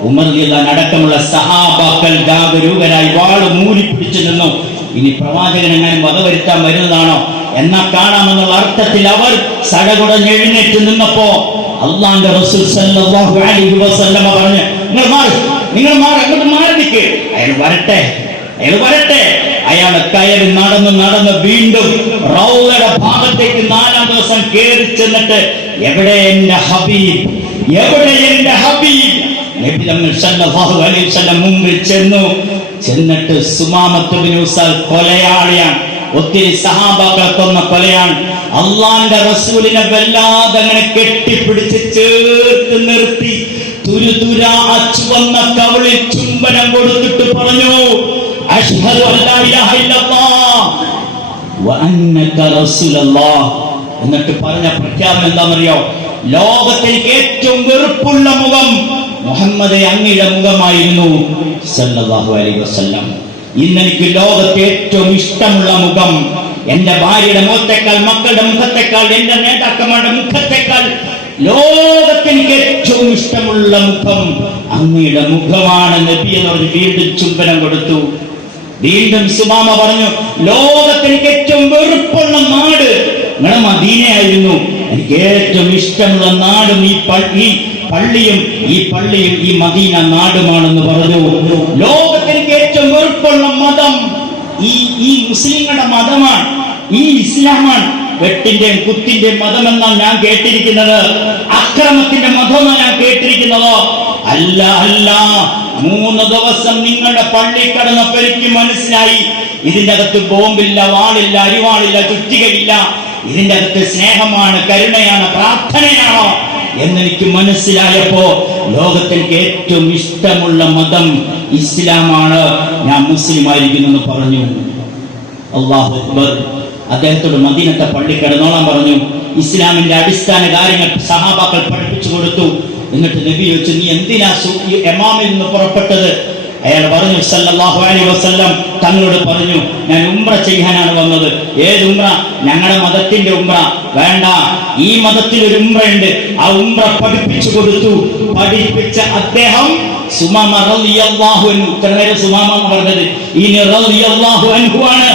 ഉമർ റളിയല്ലാഹു അടക്കമുള്ള സഹാബാക്കൾ ജാഗരൂകരായി വാള് മൂരിപ്പിടിച്ചു നിന്നു. ഇനി പ്രവാചകൻ എങ്ങനെ വധവരുത്താൻ വരുന്നതാണോ എന്നാ കാണാമെന്നുള്ള അർത്ഥത്തിൽ അവർ സടകുടഞ്ഞെഴുന്നേറ്റ് നിന്നപ്പോ അള്ളാന്റെ റസൂൽ സല്ലല്ലാഹു അലൈഹി വസല്ലമ പറഞ്ഞു, നിങ്ങൾ മാറി അങ്ങോട്ട് മാറി നിൽക്ക്, അയാൾ വരട്ടെ. അയാൾ കയറി നടന്ന് വീണ്ടും റൗളയുടെ ഭാഗത്തേക്ക് 4-ാം ദിവസം കയറി ചെന്നിട്ട്, എവിടെ എന്റെ ഹബീബ്? നബി തങ്ങൾ സല്ലല്ലാഹു അലൈഹി വസല്ലം മുമ്പിൽ ചെന്നിട്ട് സുമാമത്ത് ബിൻ ഉസൽ കൊലയാളിയാണ്, ഒത്തിരി സഹാബാക്കളെ കൊന്ന കൊലയാണ്. അള്ളാന്റെ റസൂലിനെ വല്ലാതെ അങ്ങനെ കെട്ടിപ്പിടിച്ച് ചേർത്ത് നിർത്തി തുരുതുരാ ചുവന്ന കവിളിൽ ചുംബനം കൊടുത്തിട്ട് പറഞ്ഞു, അശ്ഹദു അല്ലാ ഇലാഹ ഇല്ലല്ലാഹ് വ അന്നക റസൂലുള്ളാഹ്. എന്നിട്ട് പറഞ്ഞ പ്രഖ്യാപനം എന്താണെന്നറിയോ? ലോകത്തിലേക്ക് ഏറ്റവും വെറുപ്പുള്ള മുഖം മുഹമ്മദ് അങ്ങയുടെ മുഖമായിരുന്നു സല്ലല്ലാഹു അലൈഹി വസല്ലം. ഇന്നെനിക്ക് ലോകത്തെ ഏറ്റവും ഇഷ്ടമുള്ള മുഖം എന്റെ ഭാര്യയുടെ മുഖത്തേക്കാൾ, മക്കളുടെ മുഖത്തേക്കാൾ, എന്റെ നേതാക്കന്മാരുടെ മുഖത്തേക്കാൾ ലോകത്തെനിക്ക് ഏറ്റവും ഇഷ്ടമുള്ള മുഖം അങ്ങയുടെ മുഖമാണ് നബി എന്ന് പറഞ്ഞ് വീണ്ടും ചുംബനം കൊടുത്തു. വീണ്ടും സുമാമ പറഞ്ഞു, ലോകത്തെനിക്ക് ഏറ്റവും വെറുപ്പുള്ള നാട് നിങ്ങളുടെ മദീനയായിരുന്നു, എനിക്ക് ഏറ്റവും ഇഷ്ടമുള്ള നാടും ഈ പള്ളിയും ഈ മദീന നാടുമാണെന്ന് പറഞ്ഞു. ലോകത്തെനിക്ക് ഏറ്റവും വെറുപ്പുള്ള മതം ഈ മുസ്ലിങ്ങളുടെ മതമാണ്, ഈ ഇസ്ലാമാണ്. വെട്ടിന്റെയും കുത്തിന്റെയും മതമെന്നാണ് ഞാൻ കേട്ടിരിക്കുന്നത്, അക്രമത്തിന്റെ മതമെന്നാണ് ഞാൻ കേട്ടിരിക്കുന്നത്. അല്ല, 3 ദിവസം നിങ്ങളുടെ പള്ളി കടന്നപ്പോൾ എനിക്ക് മനസ്സിലായി, ഇതിന്റെ അകത്ത് ബോംബില്ല, വാളില്ല, അരിവാളില്ല, ചുറ്റികയില്ല. ഇതിന്റെ അകത്ത് സ്നേഹമാണ്, കരുണയാണ്, പ്രാർത്ഥനയാണോ? എന്നെനിക്ക് മനസ്സിലായപ്പോ ലോകത്തിലേക്ക് ഏറ്റവും ഇഷ്ടമുള്ള മതം ഇസ്ലാമാണ്, ഞാൻ മുസ്ലിം ആയിരിക്കുന്നെന്ന് പറഞ്ഞു. അല്ലാഹു അക്ബർ. അദ്ദേഹത്തോട് മദീനത്തെ പള്ളി കിടന്നോളാൻ പറഞ്ഞു. ഇസ്ലാമിന്റെ അടിസ്ഥാന കാര്യങ്ങൾ സഹാബാക്കൾ പഠിപ്പിച്ചു കൊടുത്തു. എന്നിട്ട് നബി ചോദിച്ചു, നീ എന്തിനാ യമാമിൽ നിന്ന് പുറപ്പെട്ടത്? അയാൾ പറഞ്ഞു, സല്ലല്ലാഹു അലൈഹി വസല്ലം തങ്ങളോട് പറഞ്ഞു, ഞാൻ ഉംറ ചെയ്യാനാണ് വന്നത്. ഏത് ഉംറ? ഞങ്ങളുടെ മതത്തിന്റെ ഉംറ. വേണ്ട, ഈ മതത്തിൽ ഒരു ഉംറയുണ്ട്, ആ ഉംറ പഠിപ്പിച്ചു കൊടുത്തു. പഠിപ്പിച്ച അദ്ദേഹം സുമാമ റളിയല്ലാഹു അൻഹു, ഇത്രനേരം സുമാമ എന്ന് പറഞ്ഞത് ഇനി റളിയല്ലാഹു അൻഹു ആണ്.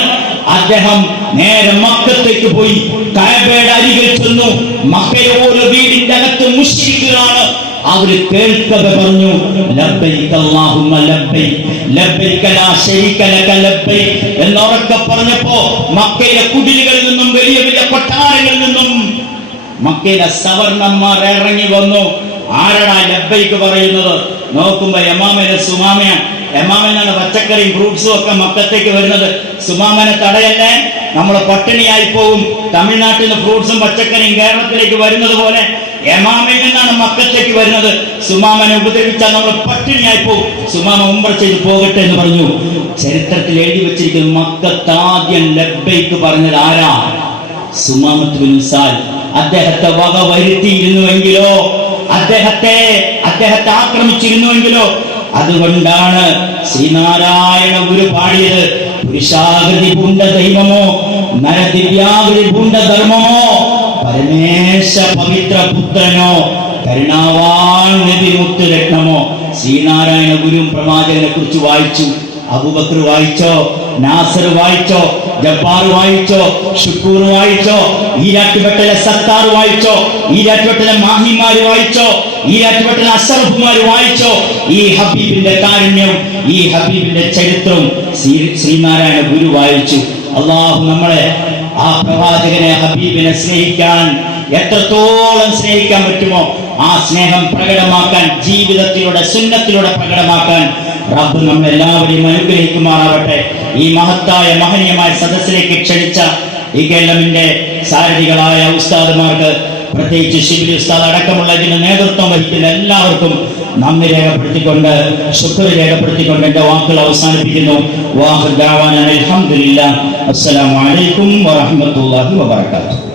അദ്ദേഹം നേരെ മക്കത്തേക്ക് പോയി കഅബയുടെ അരികിൽ ചെന്നു. മക്കയിലെ ഓരോ വീടിന്റെ അകത്ത് മുശ്രിക്കുകളാണ്. അവര് കേൾക്കവെ പറഞ്ഞു, ലബ്ബൈക അല്ലാഹുമ്മ ലബ്ബൈക ലബ്ബൈക ലാ ശരീക ലക ലബ്ബൈക എന്നൊക്കെ പറഞ്ഞപ്പോ മക്കയിലെ കുടിലുകളിൽ നിന്നും വലിയ വലിയ കൊട്ടാരങ്ങളിൽ നിന്നും മക്കയിലെ സവർണന്മാർ ഇറങ്ങി വന്നു. ആരാടാ ലബ്ബൈക്ക് പറയുന്നത്? നോക്കുമ്പോ യമാമയിലെ സുമാമയാണ്. യമാമനാണ് പച്ചക്കറിയും ഫ്രൂട്ട്സും ഒക്കെ മക്കത്തേക്ക് വരുന്നത്. സുമാമനെ തടയല്ലേ, നമ്മൾ പട്ടിണിയായി പോകും. തമിഴ്നാട്ടിൽ നിന്ന് ഫ്രൂട്ട്സും പച്ചക്കറിയും കേരളത്തിലേക്ക് വരുന്നത് പോലെ യമാമിൽ നിന്നാണ് മക്കത്തേക്ക് വരുന്നത്. സുമാമനെ ഉപദ്രവിച്ചാൽ നമ്മൾ പട്ടിണിയായി പോകും. സുമാമ ഉംറ ചെയ്ത് പോകട്ടെ എന്ന് പറഞ്ഞു. ചരിത്രത്തിൽ എഴുതി വെച്ചിരിക്കുന്നു, മക്കത്താദ്യം ലബ്ബൈക്ക് പറഞ്ഞത് ആരാ? സുമാമത്ത് ബിൻ ഉസാൽ. അദ്ദേഹത്തെ വക വരുത്തിയിരുന്നുവെങ്കിലോ, അദ്ദേഹത്തെ ആക്രമിച്ചിരുന്നുവെങ്കിലോ, അതുകൊണ്ടാണ് ശ്രീനാരായണ ഗുരു പാടിയത്, പുരുഷാകൃതി പൂണ്ട ദൈവമോ നരദിവ്യാകൃതി പൂണ്ട ധർമ്മമോ പരമേശ പവിത്ര പുത്രനോ കരുണാവാൻ നബി മുത്തുരത്നമോ. ശ്രീനാരായണ ഗുരു പ്രവാചകനെ കുറിച്ച് വായിച്ചു. അബൂബക്കർ വായിച്ചോ, നാസർ വായിച്ചോ, ജബ്ബാർ വായിച്ചോ, ഷുക്കൂർ വായിച്ചോ, ഈരാറ്റുപെട്ടലെ സത്താർ വായിച്ചോ, ഈരാറ്റുപെട്ടലെ മാഹിമാര് വായിച്ചോ, ഈരാറ്റുപെട്ടലെ അഷറഫുമാര് വായിച്ചോ. ഈ ഹബീബിന്റെ കാരുണ്യം, ഈ ഹബീബിന്റെ ചരിത്രവും ശ്രീനാരായണ ഗുരു വായിച്ചു. അള്ളാഹു നമ്മളെ ആ പ്രവാചകനെ ഹബീബിനെ സ്നേഹിക്കാൻ, എത്രത്തോളം സ്നേഹിക്കാൻ പറ്റുമോ ആ സ്നേഹം പ്രകടമാക്കാൻ, ജീവിതത്തിലൂടെ സുന്നത്തിലൂടെ പ്രകടമാക്കാൻ റബ്ബ് നമ്മളെല്ലാവരെയും അനുഗ്രഹിക്കുമാറാവട്ടെ. ഈ മഹത്തായ മഹനീയമായ സദസ്സിലേക്ക് ക്ഷണിച്ച ഈ കേരളമിന്റെ സാരഥികളായ ഉസ്താദുമാർക്ക്, പ്രത്യേകിച്ച് ശിബിലി ഉസ്താദ് അടക്കമുള്ള ഇതിന് നേതൃത്വം വഹിക്കുന്ന എല്ലാവർക്കും നന്ദി രേഖപ്പെടുത്തിക്കൊണ്ട്, ശുക്ർ രേഖപ്പെടുത്തിക്കൊണ്ട് എന്റെ വാക്കുകൾ അവസാനിപ്പിക്കുന്നു. വാഹിർ ദഅവാനാ അൽഹംദുലില്ലാഹ്. അസ്സലാമു അലൈക്കും വറഹ്മത്തുള്ളാഹി വബറകാതുഹു.